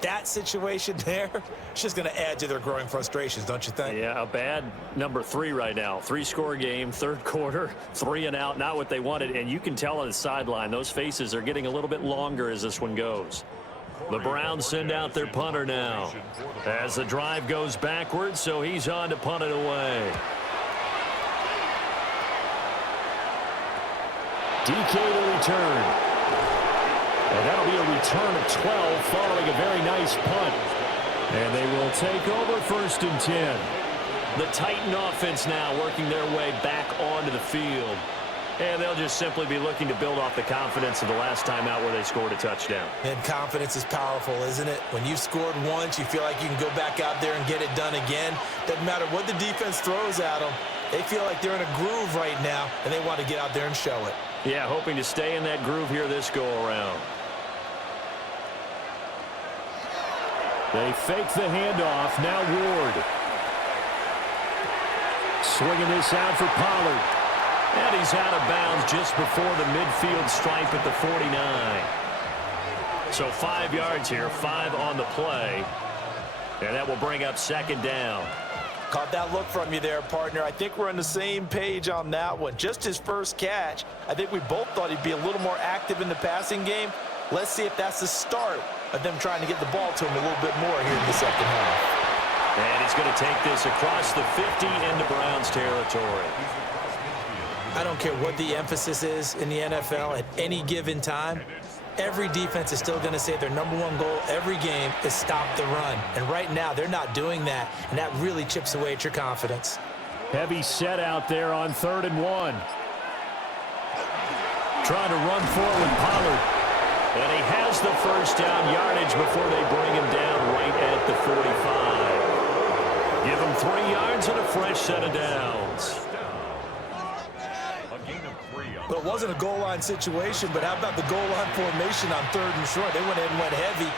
That situation there, it's just going to add to their growing frustrations, don't you think? Yeah, a bad number 3 right now. 3-score game, 3rd quarter, 3 and out, not what they wanted. And you can tell on the sideline, those faces are getting a little bit longer as this one goes. The Browns send out their punter now as the drive goes backwards, so he's on to punt it away. DK to return. And that'll be a return of 12 following a very nice punt. And they will take over 1st and 10. The Titan offense now working their way back onto the field. And they'll just simply be looking to build off the confidence of the last time out where they scored a touchdown. And confidence is powerful, isn't it? When you've scored once, you feel like you can go back out there and get it done again. Doesn't matter what the defense throws at them. They feel like they're in a groove right now, and they want to get out there and show it. Yeah, hoping to stay in that groove here this go-around. They fake the handoff. Now Ward. Swinging this out for Pollard. And he's out of bounds just before the midfield stripe at the 49. So 5 yards here, 5 on the play. And that will bring up 2nd down. Caught that look from you there, partner. I think we're on the same page on that one. Just his first catch. I think we both thought he'd be a little more active in the passing game. Let's see if that's the start of them trying to get the ball to him a little bit more here in the 2nd half. And he's going to take this across the 50 into Browns territory. I don't care what the emphasis is in the NFL at any given time. Every defense is still going to say their #1 goal every game is stop the run. And right now, they're not doing that, and that really chips away at your confidence. Heavy set out there on 3rd and 1. Trying to run forward with Pollard. And he has the 1st down yardage before they bring him down right at the 45. Give him 3 yards and a fresh set of downs. Well, it wasn't a goal line situation, but how about the goal line formation on 3rd and short? They went ahead and went heavy.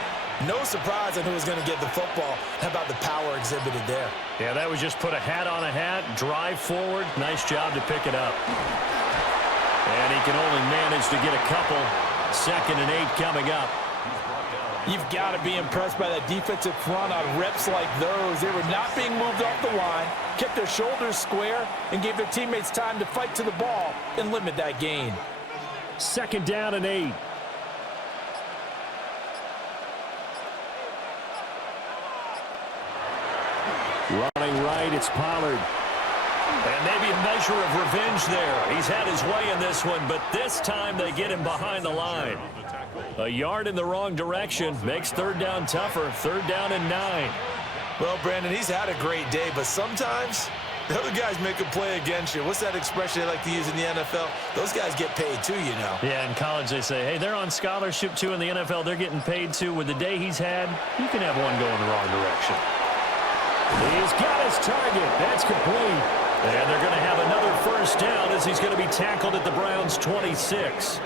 No surprise on who was going to get the football. How about the power exhibited there? Yeah, that was just put a hat on a hat, drive forward. Nice job to pick it up. And he can only manage to get a couple. 2nd and 8 coming up. You've got to be impressed by that defensive front on reps like those. They were not being moved off the line, kept their shoulders square, and gave their teammates time to fight to the ball and limit that gain. 2nd down and 8. Running right, it's Pollard. And maybe a measure of revenge there. He's had his way in this one, but this time they get him behind the line. A yard in the wrong direction makes third down tougher. Third down and 9. Well, Brandon, he's had a great day, but sometimes the other guys make a play against you. What's that expression they like to use in the NFL? Those guys get paid too, you know. Yeah, in college they say, hey, they're on scholarship too. In the NFL, they're getting paid too. With the day he's had, you can have one go in the wrong direction. He's got his target. That's complete. And they're going to have another first down as he's going to be tackled at the Browns' 26.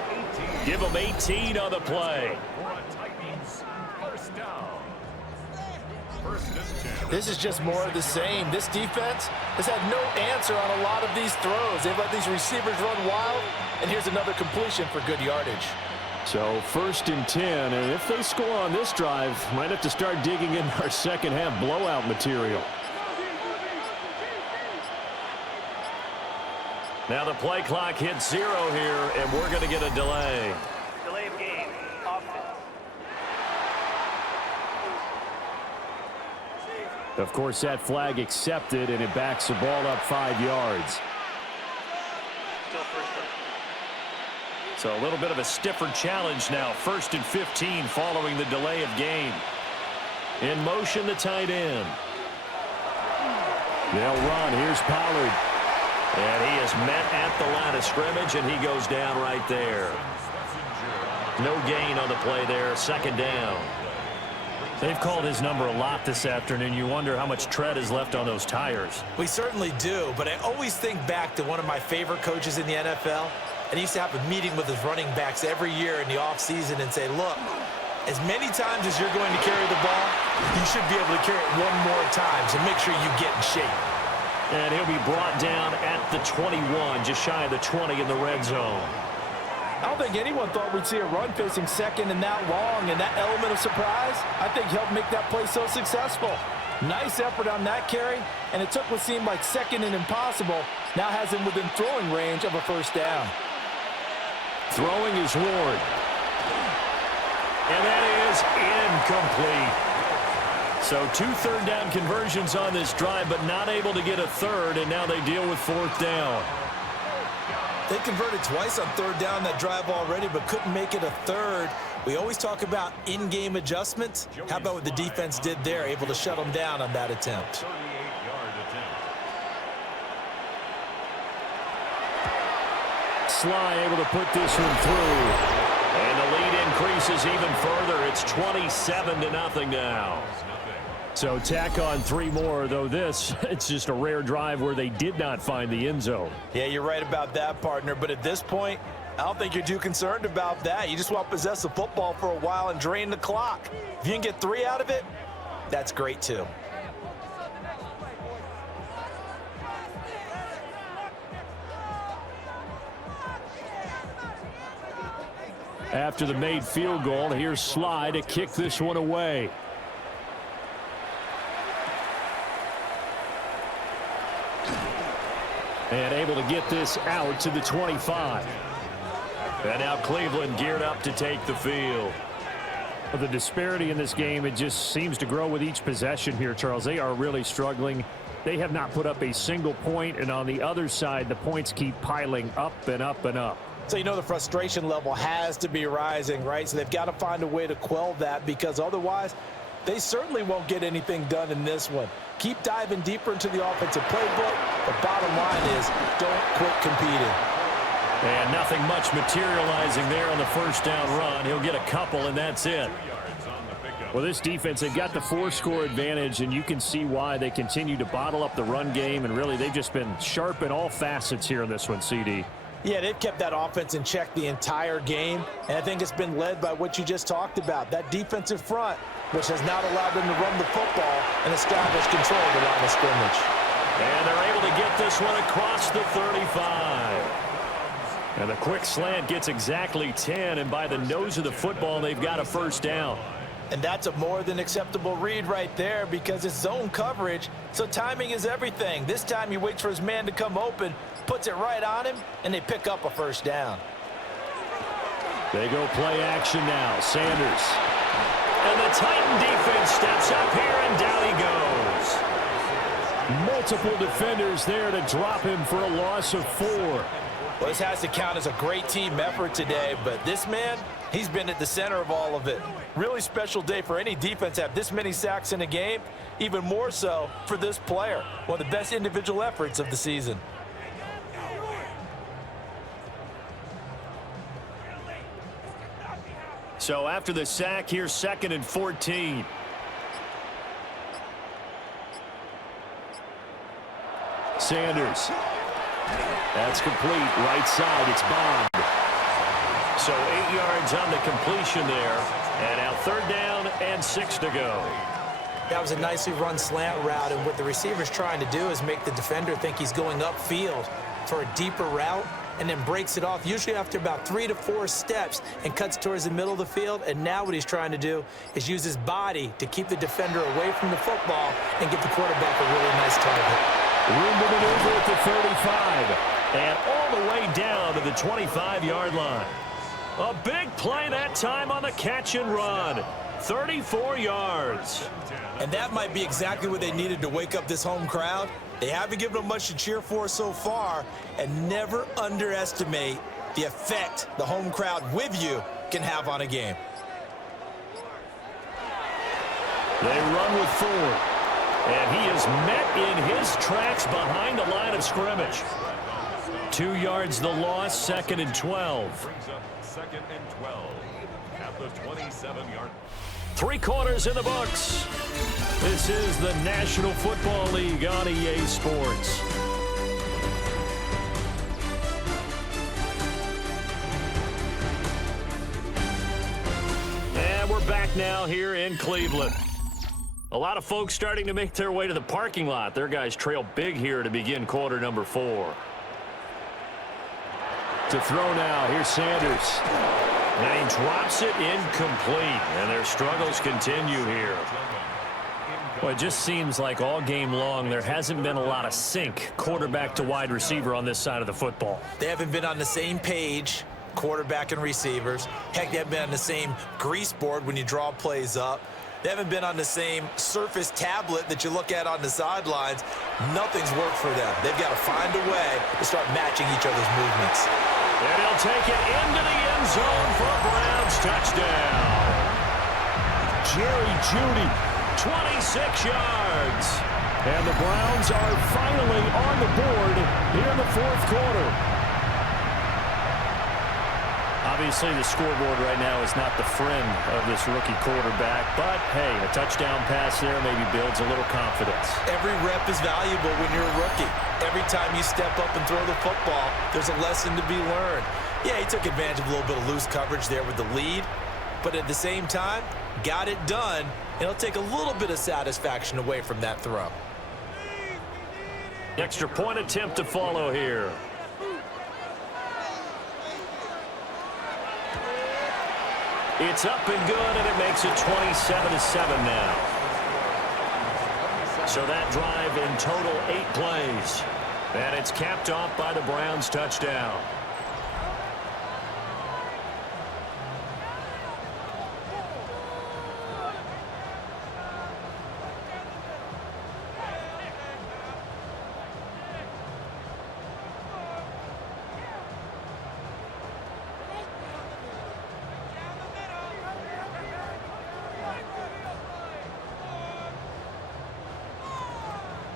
Give him 18 on the play. This is just more of the same. This defense has had no answer on a lot of these throws. They've let these receivers run wild, and here's another completion for good yardage. So first and 10, and if they score on this drive, might have to start digging in our second half blowout material. Now the play clock hits 0 here, and we're going to get a delay. Delay of game. Offense. Of course, that flag accepted, and it backs the ball up 5 yards. Still first down. So a little bit of a stiffer challenge now. First and 15 following the delay of game. In motion, the tight end. They'll run. Here's Pollard. And he is met at the line of scrimmage, and he goes down right there. No gain on the play there. Second down. They've called his number a lot this afternoon. You wonder how much tread is left on those tires. We certainly do, but I always think back to one of my favorite coaches in the NFL, and he used to have a meeting with his running backs every year in the offseason and say, look, as many times as you're going to carry the ball, you should be able to carry it one more time, so make sure you get in shape. And he'll be brought down at the 21, just shy of the 20 in the red zone. I don't think anyone thought we'd see a run facing second and that long, and that element of surprise, I think, helped make that play so successful. Nice effort on that carry, and it took what seemed like second and impossible, now has him within throwing range of a first down. Throwing is Ward. And that is incomplete. So 2 third-down conversions on this drive, but not able to get a third, and now they deal with fourth down. They converted twice on third down that drive already, but couldn't make it a third. We always talk about in-game adjustments. How about what the defense did there, able to shut them down on that attempt? 38-yard attempt. Sly able to put this one through. And the lead increases even further. It's 27-0 now. So tack on 3 more, though this, it's just a rare drive where they did not find the end zone. Yeah, you're right about that, partner. But at this point, I don't think you're too concerned about that. You just want to possess the football for a while and drain the clock. If you can get 3 out of it, that's great too. After the made field goal, here's Sly to kick this one away. And able to get this out to the 25. And now Cleveland geared up to take the field. Well, the disparity in this game, it just seems to grow with each possession here, Charles. They are really struggling. They have not put up a single point, and on the other side, the points keep piling up and up and up. So you know the frustration level has to be rising, right? So they've got to find a way to quell that, because otherwise they certainly won't get anything done in this one. Keep diving deeper into the offensive playbook. The bottom line is don't quit competing. And nothing much materializing there on the first down run. He'll get a couple, and that's it. Well, this defense, they've got the 4-score advantage, and you can see why they continue to bottle up the run game, and really they've just been sharp in all facets here in this one, CD. Yeah, they've kept that offense in check the entire game, and I think it's been led by what you just talked about, that defensive front, which has not allowed them to run the football and establish control of the line of scrimmage. And they're able to get this one across the 35. And the quick slant gets exactly 10, and by the nose of the football, they've got a first down. And that's a more than acceptable read right there, because it's zone coverage, so timing is everything. This time he waits for his man to come open, puts it right on him, and they pick up a first down. They go play action now. Sanders. And the Titan defense steps up here, and down he goes. Multiple defenders there to drop him for a loss of 4. Well, this has to count as a great team effort today, but this man, he's been at the center of all of it. Really special day for any defense to have this many sacks in a game, even more so for this player. One of the best individual efforts of the season. So after the sack, here's 2nd and 14. Sanders. That's complete. Right side, it's Bond. So 8 yards on the completion there. And now 3rd down and 6 to go. That was a nicely run slant route, and what the receiver's trying to do is make the defender think he's going upfield for a deeper route, and then breaks it off, usually after about 3 to 4 steps, and cuts towards the middle of the field. And now what he's trying to do is use his body to keep the defender away from the football and get the quarterback a really nice target. Room to maneuver at the 35, and all the way down to the 25-yard line. A big play that time on the catch and run. 34 yards. And that might be exactly what they needed to wake up this home crowd. They haven't given them much to cheer for so far, and never underestimate the effect the home crowd with you can have on a game. They run with Ford, and he is met in his tracks behind the line of scrimmage. 2 yards the loss, 2nd and 12. Brings up 2nd and 12 at the 27-yard. 3 quarters in the books. This is the National Football League on EA Sports. And we're back now here in Cleveland. A lot of folks starting to make their way to the parking lot. Their guys trail big here to begin quarter number 4. To throw now, here's Sanders. And he drops it incomplete, and their struggles continue here. Well, it just seems like all game long there hasn't been a lot of sync quarterback to wide receiver on this side of the football. They haven't been on the same page, quarterback and receivers. Heck, they haven't been on the same grease board when you draw plays up. They haven't been on the same Surface tablet that you look at on the sidelines. Nothing's worked for them. They've got to find a way to start matching each other's movements. And he'll take it into the end zone for a Browns touchdown. Jerry Jeudy, 26 yards. And the Browns are finally on the board here in the 4th quarter. Obviously, the scoreboard right now is not the friend of this rookie quarterback. But, hey, a touchdown pass there maybe builds a little confidence. Every rep is valuable when you're a rookie. Every time you step up and throw the football, there's a lesson to be learned. Yeah, he took advantage of a little bit of loose coverage there with the lead. But at the same time, got it done. And it'll take a little bit of satisfaction away from that throw. Extra point attempt to follow here. It's up and good, and it makes it 27-7 now. So that drive in total 8 plays. And it's capped off by the Browns touchdown.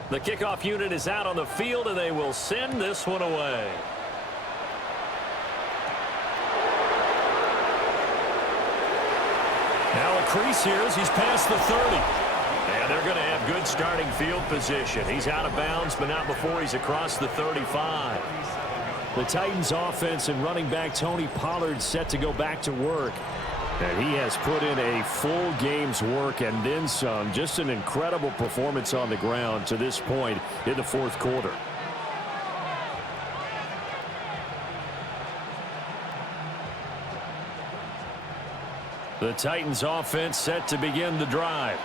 The kickoff unit is out on the field, and they will send this one away. Now a crease here as he's past the 30. And they're going to have good starting field position. He's out of bounds, but not before he's across the 35. The Titans offense and running back Tony Pollard set to go back to work. And he has put in a full game's work and then some. Just an incredible performance on the ground to this point in the 4th quarter. The Titans offense set to begin the drive.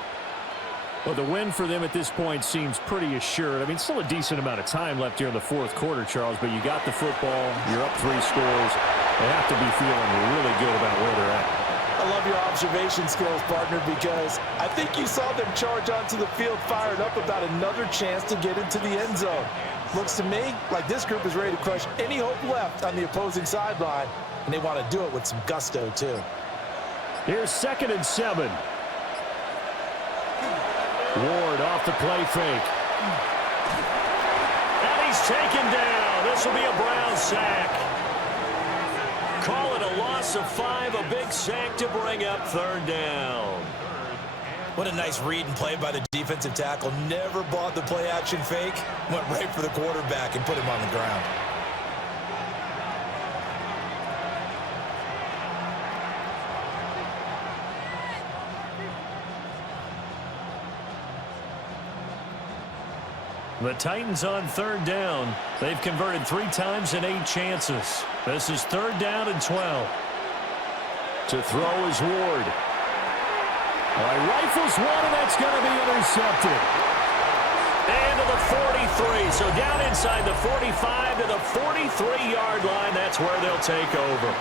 Well, the win for them at this point seems pretty assured. I mean, still a decent amount of time left here in the 4th quarter, Charles, but you got the football, you're up 3 scores. They have to be feeling really good about where they're at. I love your observation skills, partner, because I think you saw them charge onto the field fired up about another chance to get into the end zone. Looks to me like this group is ready to crush any hope left on the opposing sideline, and they want to do it with some gusto, too. Here's 2nd and 7. Ward off the play fake. And he's taken down. This will be a Brown sack. Call it a loss of 5, a big sack to bring up 3rd down. What a nice read and play by the defensive tackle. Never bought the play action fake. Went right for the quarterback and put him on the ground. The Titans on 3rd down. They've converted 3 times in 8 chances. This is 3rd down and 12. To throw is Ward. All right, rifles one, and that's going to be intercepted. And to the 43. So down inside the 45 to the 43-yard line. That's where they'll take over.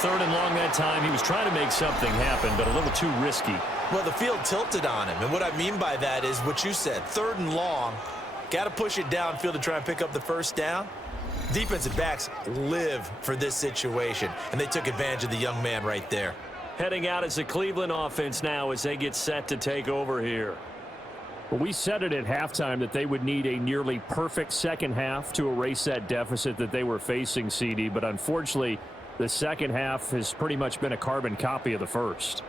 3rd and long that time. He was trying to make something happen, but a little too risky. Well, the field tilted on him, and what I mean by that is what you said. 3rd and long. Got to push it downfield to try and pick up the 1st down. Defensive backs live for this situation, and they took advantage of the young man right there. Heading out as the Cleveland offense now as they get set to take over here. Well, we said it at halftime that they would need a nearly perfect second half to erase that deficit that they were facing, CD, but unfortunately, the second half has pretty much been a carbon copy of the first.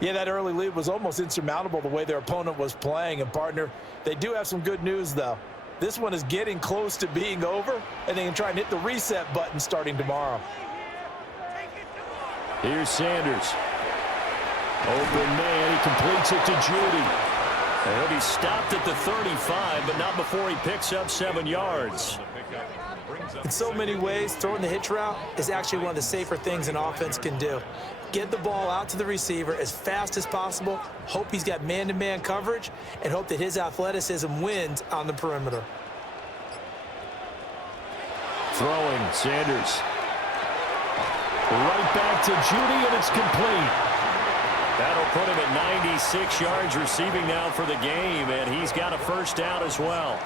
Yeah, that early lead was almost insurmountable the way their opponent was playing. And, partner, they do have some good news, though. This one is getting close to being over, and they can try and hit the reset button starting tomorrow. Here's Sanders. Open man. He completes it to Judy. And he'll be stopped at the 35, but not before he picks up 7 yards. In so many ways, throwing the hitch route is actually one of the safer things an offense can do. Get the ball out to the receiver as fast as possible, hope he's got man-to-man coverage, and hope that his athleticism wins on the perimeter. Throwing, Sanders. Right back to Judy, and it's complete. That'll put him at 96 yards receiving now for the game, and he's got a 1st down as well.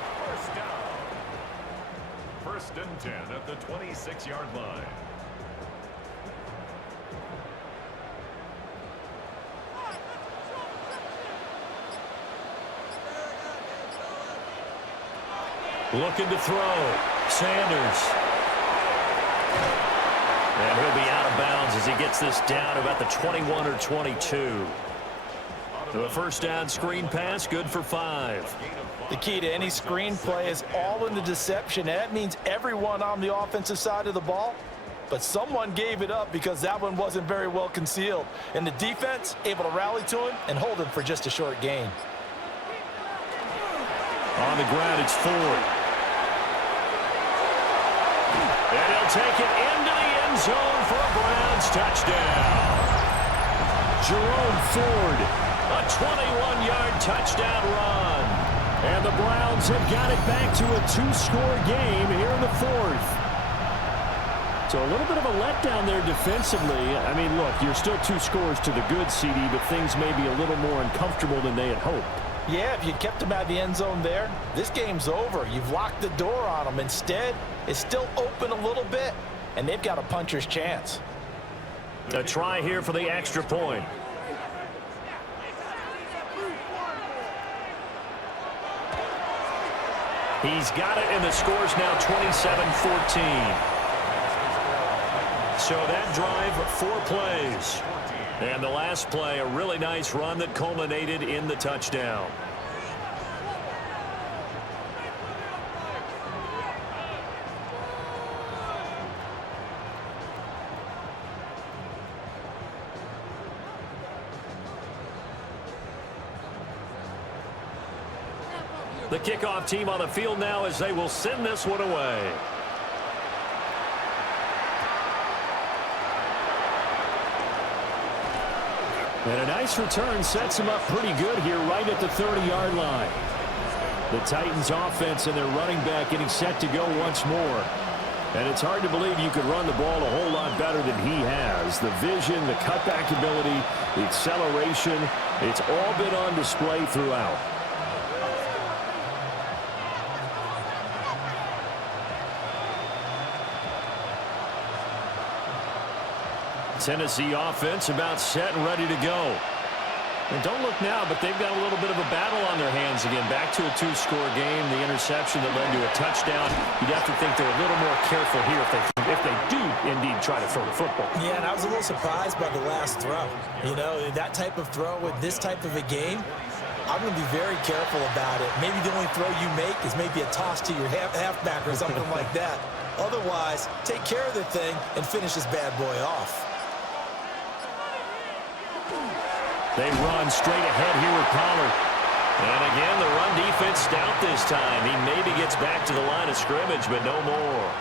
1st and 10 at the 26-yard line. Looking to throw. Sanders. And he'll be out of bounds as he gets this down about the 21 or 22. The 1st down screen pass, good for 5. The key to any screen play is all in the deception. And that means everyone on the offensive side of the ball. But someone gave it up because that one wasn't very well concealed. And the defense able to rally to him and hold him for just a short gain. On the ground, it's Ford. And he'll take it into the end zone for a Browns touchdown. Jerome Ford, a 21-yard touchdown run. And the Browns have got it back to a 2-score game here in the 4th. So a little bit of a letdown there defensively. I mean, look, you're still 2 scores to the good, CD, but things may be a little more uncomfortable than they had hoped. Yeah, if you kept them out of the end zone there, this game's over. You've locked the door on them. Instead, it's still open a little bit, and they've got a puncher's chance. A try here for the extra point. He's got it, and the score's now 27-14. So that drive, 4 plays. And the last play, a really nice run that culminated in the touchdown. The kickoff team on the field now as they will send this one away. And a nice return sets him up pretty good here right at the 30-yard line. The Titans offense and their running back getting set to go once more. And it's hard to believe you could run the ball a whole lot better than he has. The vision, the cutback ability, the acceleration, it's all been on display throughout. Tennessee offense about set and ready to go. And don't look now, but they've got a little bit of a battle on their hands again. Back to a two-score game. The interception that led to a touchdown. You'd have to think they're a little more careful here if they do indeed try to throw the football. Yeah, and I was a little surprised by the last throw. You know, that type of throw with this type of a game, I'm going to be very careful about it. Maybe the only throw you make is maybe a toss to your halfback or something like that. Otherwise, take care of the thing and finish this bad boy off. They run straight ahead here with Pollard. And again, the run defense stout this time. He maybe gets back to the line of scrimmage, but no more.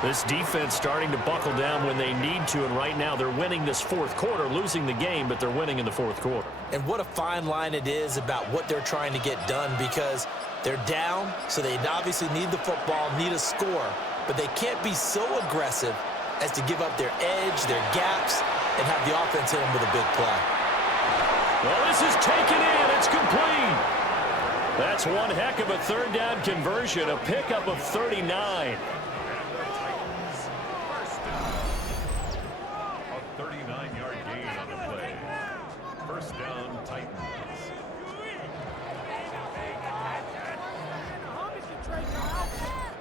This defense starting to buckle down when they need to, and right now they're winning this fourth quarter, losing the game, but they're winning in the fourth quarter. And what a fine line it is about what they're trying to get done, because they're down, so they obviously need the football, need a score, but they can't be so aggressive as to give up their edge, their gaps, and have the offense hit them with a big play. Well, this is taken in. It's complete. That's one heck of a third down conversion, a pickup of 39. A 39-yard gain on the play. First down, Titans.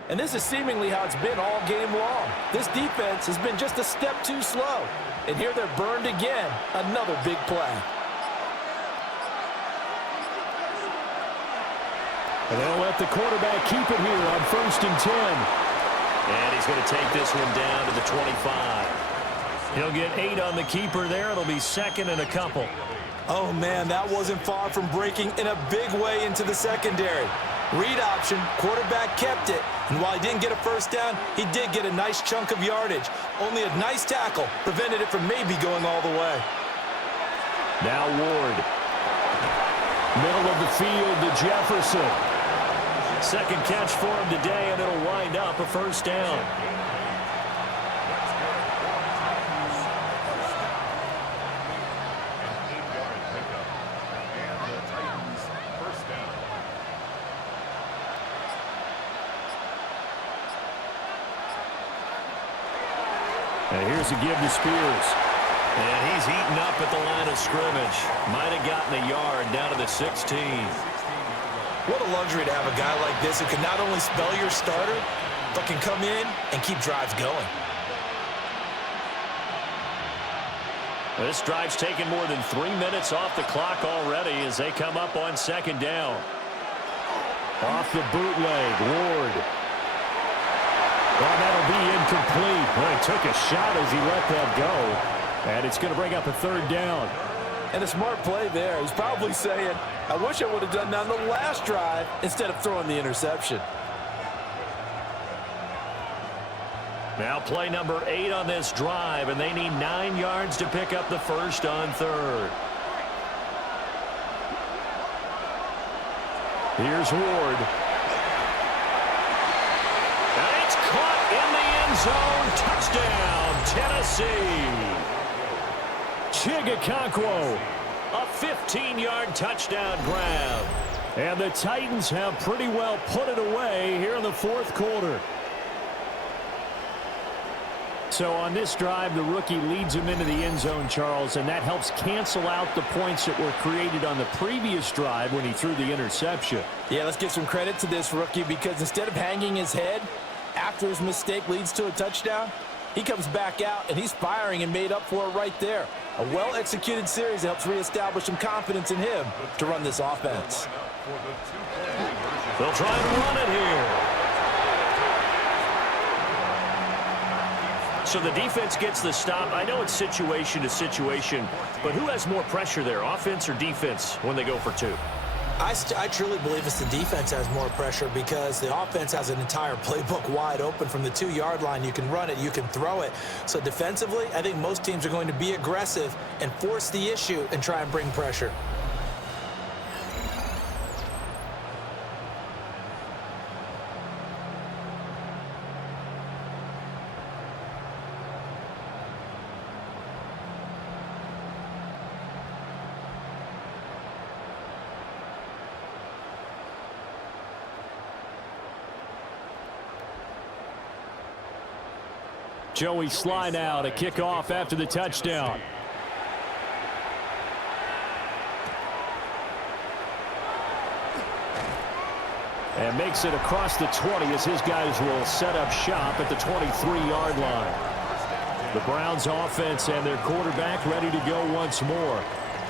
And this is seemingly how it's been all game long. This defense has been just a step too slow. And here they're burned again. Another big play. And they'll let the quarterback keep it here on 1st and 10. And he's going to take this one down to the 25. He'll get 8 on the keeper there. It'll be second and a couple. Oh, man, that wasn't far from breaking in a big way into the secondary. Read option, quarterback kept it, and while he didn't get a first down, he did get a nice chunk of yardage. Only a nice tackle prevented it from maybe going all the way. Now Ward. Middle of the field to Jefferson. Second catch for him today, and it'll wind up a first down. And here's a give to Spears. And he's heating up at the line of scrimmage. Might have gotten a yard down to the 16. What a luxury to have a guy like this who can not only spell your starter, but can come in and keep drives going. This drive's taken more than 3 minutes off the clock already as they come up on second down. Off the bootleg, Ward. Well, that'll be incomplete. Well, he took a shot as he let that go. And it's going to bring up a third down. And a smart play there. He's probably saying, I wish I would have done that on the last drive instead of throwing the interception. Now play number 8 on this drive, and they need 9 yards to pick up the first on third. Here's Ward. And it's caught in the end zone. Touchdown, Tennessee. Chigakonkwo, a 15-yard touchdown grab. And the Titans have pretty well put it away here in the fourth quarter. So on this drive, the rookie leads him into the end zone, Charles, and that helps cancel out the points that were created on the previous drive when he threw the interception. Yeah, let's give some credit to this rookie, because instead of hanging his head after his mistake leads to a touchdown, he comes back out and he's firing and made up for it right there. A well-executed series helps reestablish some confidence in him to run this offense. They'll try and run it here. So the defense gets the stop. I know it's situation to situation, but who has more pressure there, offense or defense, when they go for 2? I truly believe it's the defense has more pressure, because the offense has an entire playbook wide open from the 2-yard line. You can run it, you can throw it. So defensively, I think most teams are going to be aggressive and force the issue and try and bring pressure. Joey Sly now to kick off after the touchdown. And makes it across the 20 as his guys will set up shop at the 23-yard line. The Browns offense and their quarterback ready to go once more.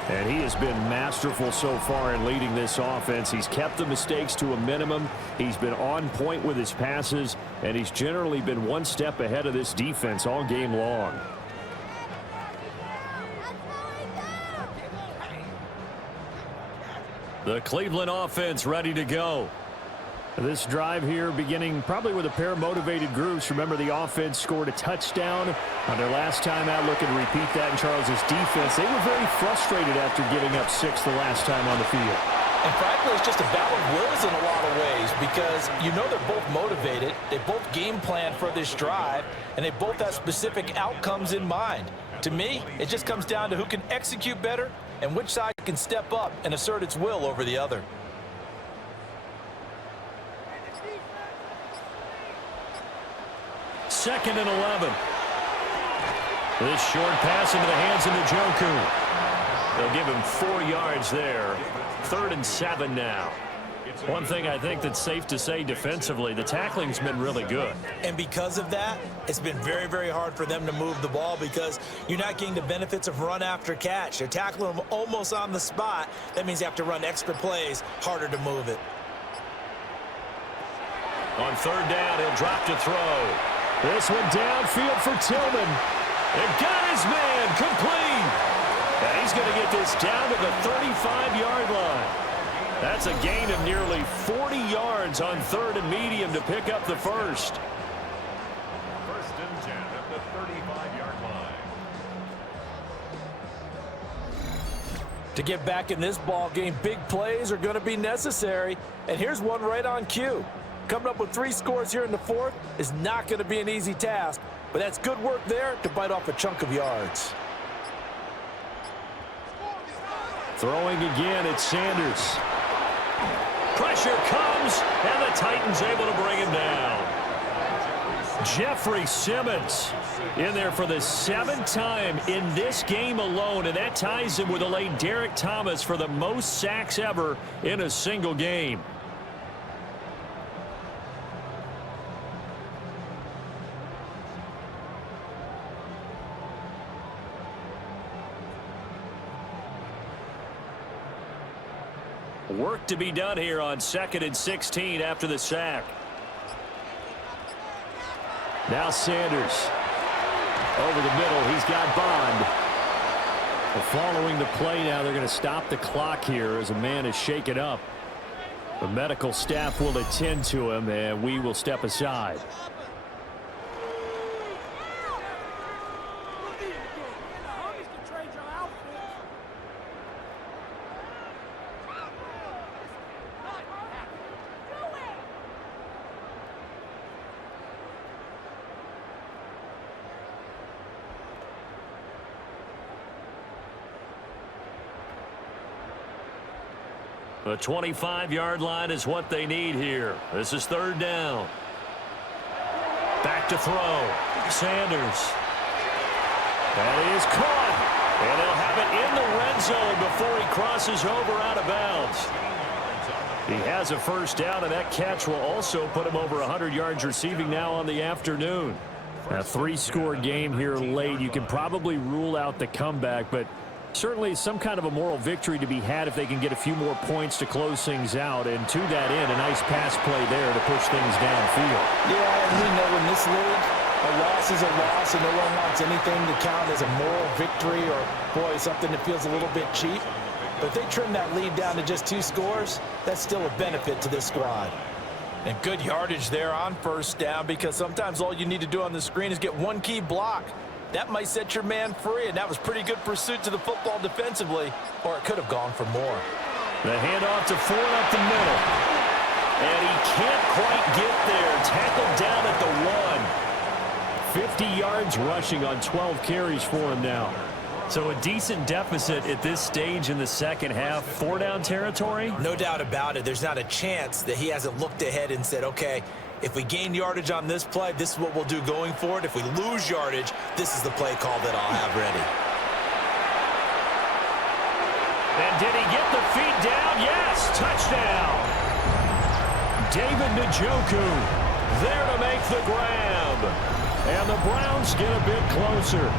And he has been masterful so far in leading this offense. He's kept the mistakes to a minimum. He's been on point with his passes, and he's generally been one step ahead of this defense all game long. The Cleveland offense ready to go. This drive here beginning probably with a pair of motivated groups. Remember, the offense scored a touchdown on their last time out, looking to repeat that in Charles's defense. They were very frustrated after giving up 6 the last time on the field. And frankly, it's just a battle of wills in a lot of ways because you know they're both motivated. They both game plan for this drive, and they both have specific outcomes in mind. To me, it just comes down to who can execute better and which side can step up and assert its will over the other. Second and 11. This short pass into the hands of Njoku. They'll give him 4 yards there. 3rd and 7 now. One thing I think that's safe to say defensively, the tackling's been really good. And because of that, it's been very, very hard for them to move the ball because you're not getting the benefits of run after catch. They're tackling them almost on the spot. That means you have to run extra plays, harder to move it. On 3rd down, he'll drop to throw. This one downfield for Tillman. And got his man complete. And he's going to get this down to the 35-yard line. That's a gain of nearly 40 yards on 3rd and medium to pick up the first. 1st and 10 at the 35-yard line. To get back in this ball game, big plays are going to be necessary. And here's one right on cue. Coming up with 3 scores here in the 4th is not going to be an easy task, but that's good work there to bite off a chunk of yards. Throwing again, it's Sanders. Pressure comes, and the Titans able to bring him down. Jeffrey Simmons in there for the 7th time in this game alone, and that ties him with the late Derek Thomas for the most sacks ever in a single game. Work to be done here on 2nd and 16 after the sack. Now Sanders. Over the middle, he's got Bond. Following the play now, they're going to stop the clock here as a man is shaken up. The medical staff will attend to him, and we will step aside. The 25-yard line is what they need here. This is 3rd down. Back to throw. Sanders. That is caught. And they'll have it in the red zone before he crosses over out of bounds. He has a 1st down, and that catch will also put him over 100 yards receiving now on the afternoon. A 3-score game here late. You can probably rule out the comeback, but certainly some kind of a moral victory to be had if they can get a few more points to close things out. And to that end, a nice pass play there to push things downfield. Yeah, and we know in this league, a loss is a loss, and no one wants anything to count as a moral victory or, boy, something that feels a little bit cheap. But if they trim that lead down to just 2 scores, that's still a benefit to this squad. And good yardage there on 1st down because sometimes all you need to do on the screen is get one key block. That might set your man free, and that was pretty good pursuit to the football defensively, or it could have gone for more. The handoff to Ford up the middle. And he can't quite get there. Tackled down at the 1. 50 yards rushing on 12 carries for him now. So a decent deficit at this stage in the 2nd half. 4-down territory? No doubt about it. There's not a chance that he hasn't looked ahead and said, okay, If we gain yardage on this play, this is what we'll do going forward. If we lose yardage, this is the play call that I'll have ready. And did he get the feet down? Yes, touchdown. David Njoku there to make the grab. And the Browns get a bit closer.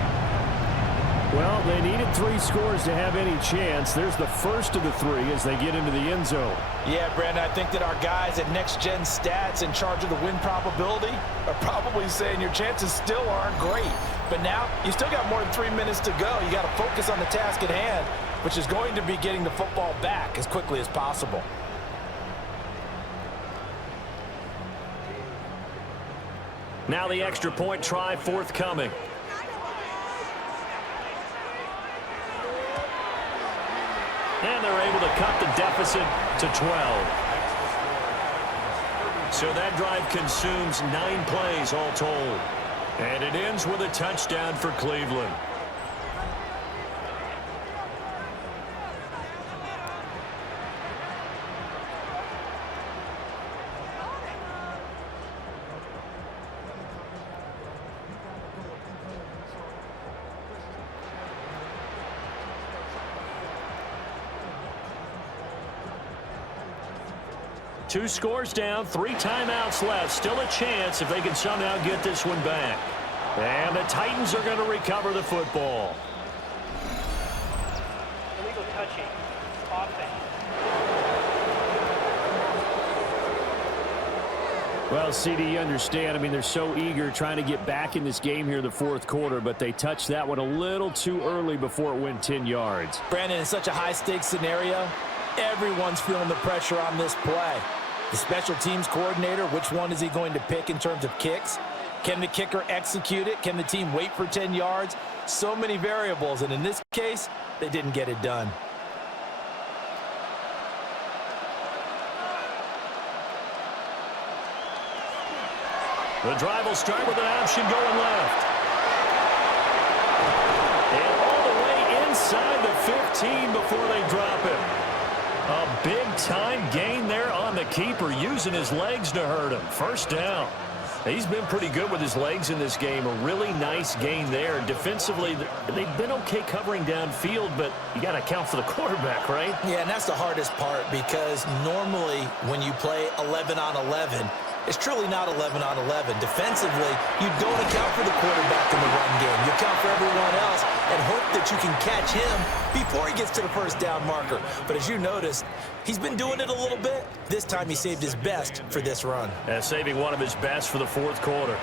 Well, they needed 3 scores to have any chance. There's the first of the 3 as they get into the end zone. Yeah, Brandon, I think that our guys at Next Gen Stats in charge of the win probability are probably saying your chances still aren't great. But now you still got more than 3 minutes to go. You got to focus on the task at hand, which is going to be getting the football back as quickly as possible. Now the extra point try forthcoming. And they're able to cut the deficit to 12. So that drive consumes 9 plays all told. And it ends with a touchdown for Cleveland. Two scores down, 3 timeouts left. Still a chance if they can somehow get this one back. And the Titans are going to recover the football. Illegal touching. Offense. Well, CD, you understand. I mean, they're so eager trying to get back in this game here in the 4th quarter, but they touched that one a little too early before it went 10 yards. Brandon, in such a high-stakes scenario, everyone's feeling the pressure on this play. The special teams coordinator, which one is he going to pick in terms of kicks? Can the kicker execute it? Can the team wait for 10 yards? So many variables, and in this case, they didn't get it done. The drive will start with an option going left. And all the way inside the 15 before they drop it. A big-time gain there on the keeper, using his legs to hurt him. First down. He's been pretty good with his legs in this game. A really nice gain there. Defensively, they've been okay covering downfield, but you got to account for the quarterback, right? Yeah, and that's the hardest part, because normally when you play 11 on 11, it's truly not 11 on 11. Defensively, you don't account for the quarterback in the run game. You account for everyone else and hope that you can catch him before he gets to the first down marker. But as you noticed, he's been doing it a little bit. This time he saved his best for this run. And saving one of his best for the 4th quarter.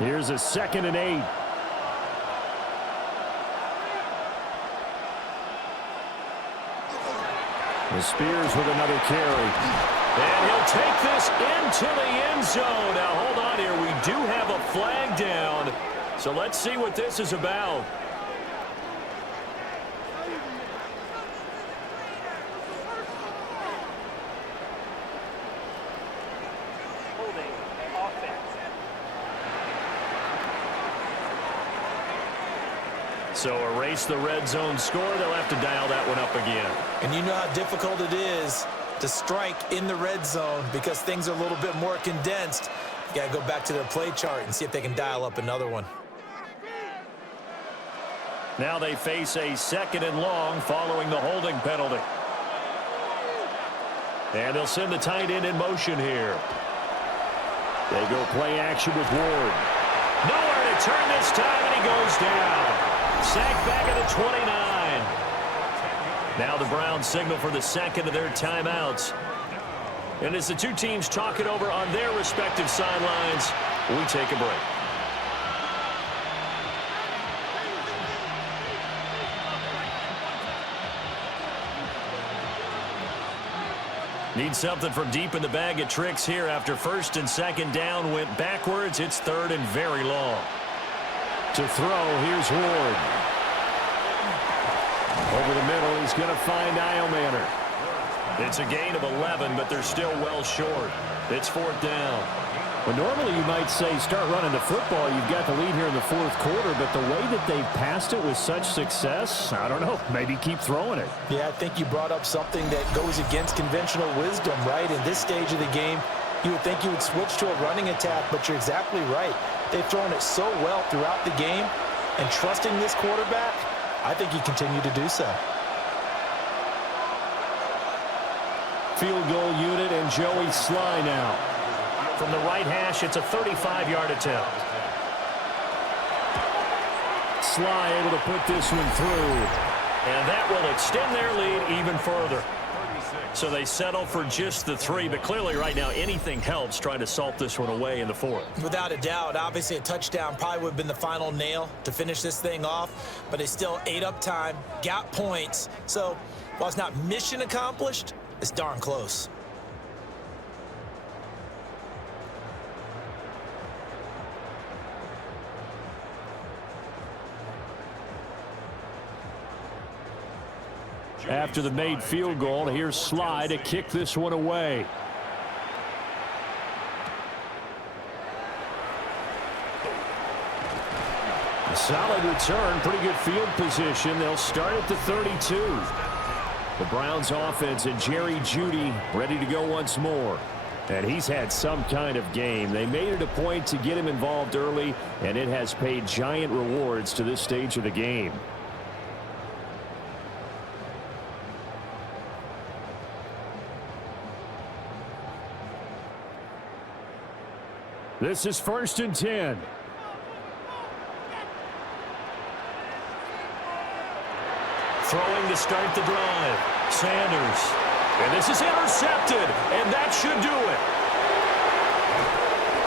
Here's a 2nd and 8. The Spears with another carry. And he'll take this into the end zone. Now, hold on here. We do have a flag down. So let's see what this is about. Holding. Offense. So erase the red zone score. They'll have to dial that one up again. And you know how difficult it is to strike in the red zone because things are a little bit more condensed. You got to go back to their play chart and see if they can dial up another one. Now they face a 2nd and long following the holding penalty. And they'll send the tight end in motion here. They go play action with Ward. Nowhere to turn this time, and he goes down. Sacked back at the 29. Now the Browns signal for the 2nd of their timeouts. And as the two teams talk it over on their respective sidelines, we take a break. Need something from deep in the bag of tricks here after 1st and 2nd down went backwards. It's 3rd and very long. To throw, here's Ward. Over the middle, he's going to find Eilmanor. It's a gain of 11, but they're still well short. It's 4th down. Well, normally you might say start running the football. You've got the lead here in the fourth quarter, but the way that they've passed it with such success, I don't know, maybe keep throwing it. Yeah, I think you brought up something that goes against conventional wisdom, right? In this stage of the game, you would think you would switch to a running attack, but you're exactly right. They've thrown it so well throughout the game, and trusting this quarterback, I think you continue to do so. Field goal unit and Joey Sly now. From the right hash, it's a 35-yard attempt. Sly able to put this one through. And that will extend their lead even further. So they settle for just the 3, but clearly right now anything helps trying to salt this one away in the 4th. Without a doubt, obviously a touchdown probably would have been the final nail to finish this thing off, but they still ate up time, got points. So while it's not mission accomplished, it's darn close. After the made field goal, here's Sly to kick this one away. A solid return, pretty good field position. They'll start at the 32. The Browns offense and Jerry Jeudy ready to go once more. And he's had some kind of game. They made it a point to get him involved early, and it has paid giant rewards to this stage of the game. This is 1st and 10. Throwing to start the drive. Sanders. And this is intercepted, and that should do it.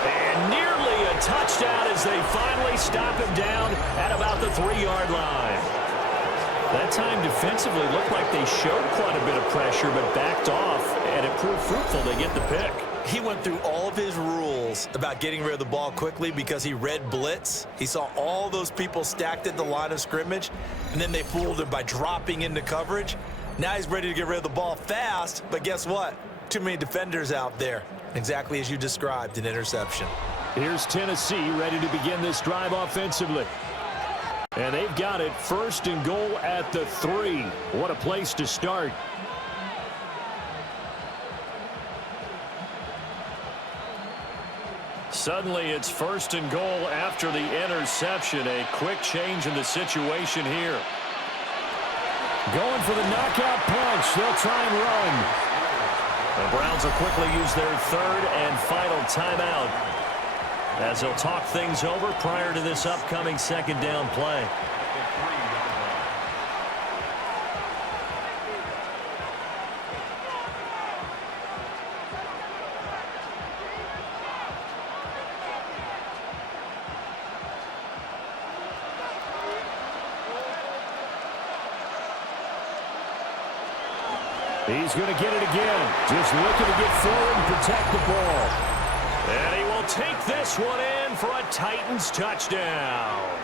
And nearly a touchdown as they finally stop him down at about the 3-yard line. That time defensively looked like they showed quite a bit of pressure, but backed off, and it proved fruitful. They get the pick. He went through all of his rules about getting rid of the ball quickly because he read blitz. He saw all those people stacked at the line of scrimmage, and then they fooled him by dropping into coverage. Now he's ready to get rid of the ball fast, but guess what? Too many defenders out there. Exactly as you described, an interception. Here's Tennessee ready to begin this drive offensively. And they've got it 1st and goal at the 3. What a place to start. Suddenly it's 1st and goal after the interception. A quick change in the situation here. Going for the knockout punch. They'll try and run. The Browns will quickly use their 3rd and final timeout as they'll talk things over prior to this upcoming 2nd down play. He's going to get it again. Just looking to get forward and protect the ball. And he will take this one in for a Titans touchdown.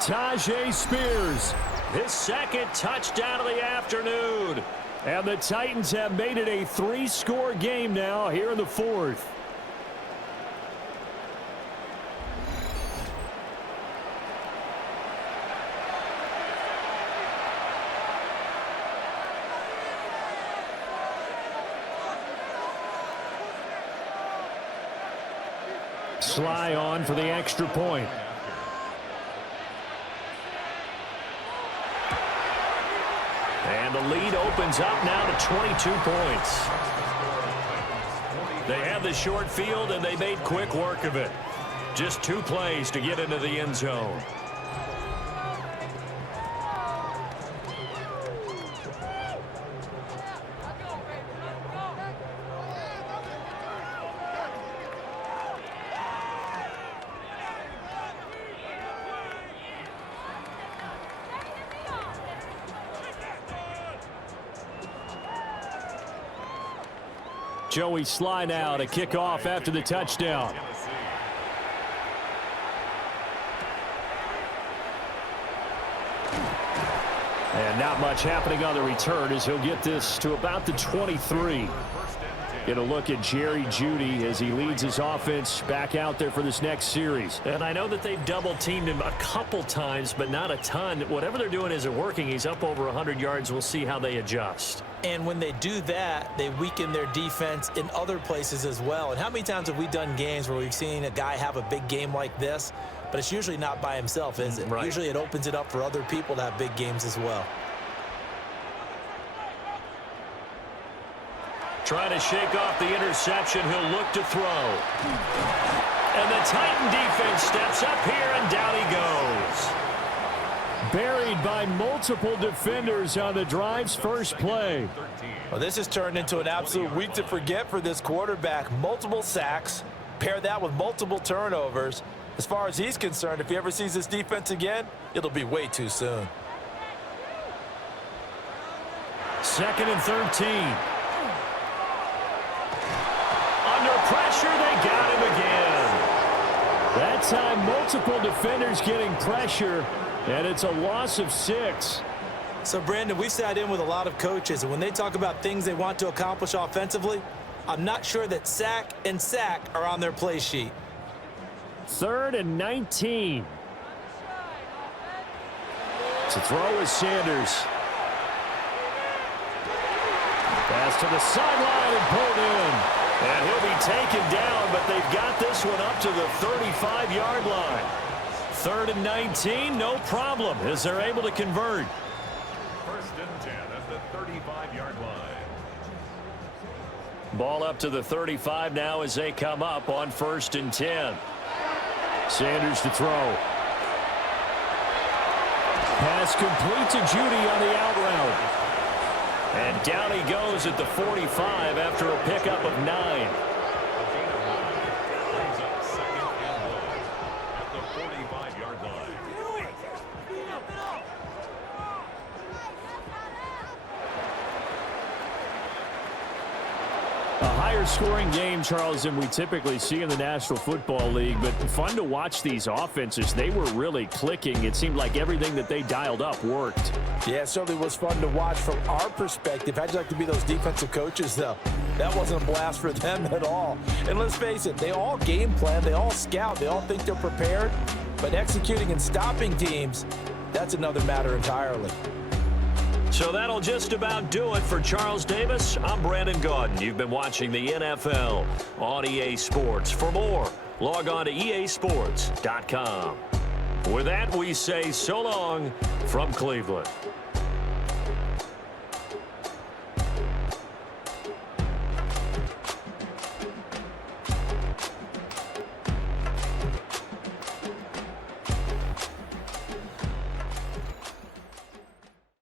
Tajay Spears. His 2nd touchdown of the afternoon. And the Titans have made it a 3-score game now here in the 4th. Sly on for the extra point. And the lead opens up now to 22 points. They had the short field, and they made quick work of it. Just 2 plays to get into the end zone. Joey Sly now to kick off after the touchdown. And not much happening on the return as he'll get this to about the 23. Get a look at Jerry Jeudy as he leads his offense back out there for this next series. And I know that they've double-teamed him a couple times, but not a ton. Whatever they're doing isn't working. He's up over 100 yards. We'll see how they adjust. And when they do that, they weaken their defense in other places as well. And how many times have we done games where we've seen a guy have a big game like this, but it's usually not by himself, is it? Right. Usually it opens it up for other people to have big games as well. Trying to shake off the interception. He'll look to throw. And the Titan defense steps up here, and down he goes. Buried by multiple defenders on the drive's first play. Well, this has turned into an absolute week to forget for this quarterback. Multiple sacks, pair that with multiple turnovers. As far as he's concerned, if he ever sees this defense again, it'll be way too soon. 2nd and 13. Under pressure, they got him again. That time, multiple defenders getting pressure, and it's a loss of 6. So, Brandon, we sat in with a lot of coaches, and when they talk about things they want to accomplish offensively, I'm not sure that sack and sack are on their play sheet. 3rd and 19. To throw is Sanders. Pass to the sideline and pulled in. And he'll be taken down, but they've got this one up to the 35-yard line. 3rd and 19, no problem, as they're able to convert. 1st and 10 at the 35-yard line. Ball up to the 35 now as they come up on 1st and 10. Sanders to throw. Pass complete to Jeudy on the out route. And down he goes at the 45 after a pickup of 9. Brings up 2nd and 1 at the 45-yard line. A higher scoring game, Charles, than we typically see in the National Football League, but fun to watch these offenses. They were really clicking. It seemed like everything that they dialed up worked. Yeah, it certainly was fun to watch from our perspective. How'd you like to be those defensive coaches, though? That wasn't a blast for them at all. And let's face it, they all game plan, they all scout, they all think they're prepared, but executing and stopping teams, that's another matter entirely. So that'll just about do it for Charles Davis. I'm Brandon Gaudin. You've been watching the NFL on EA Sports. For more, log on to easports.com. With that, we say so long from Cleveland.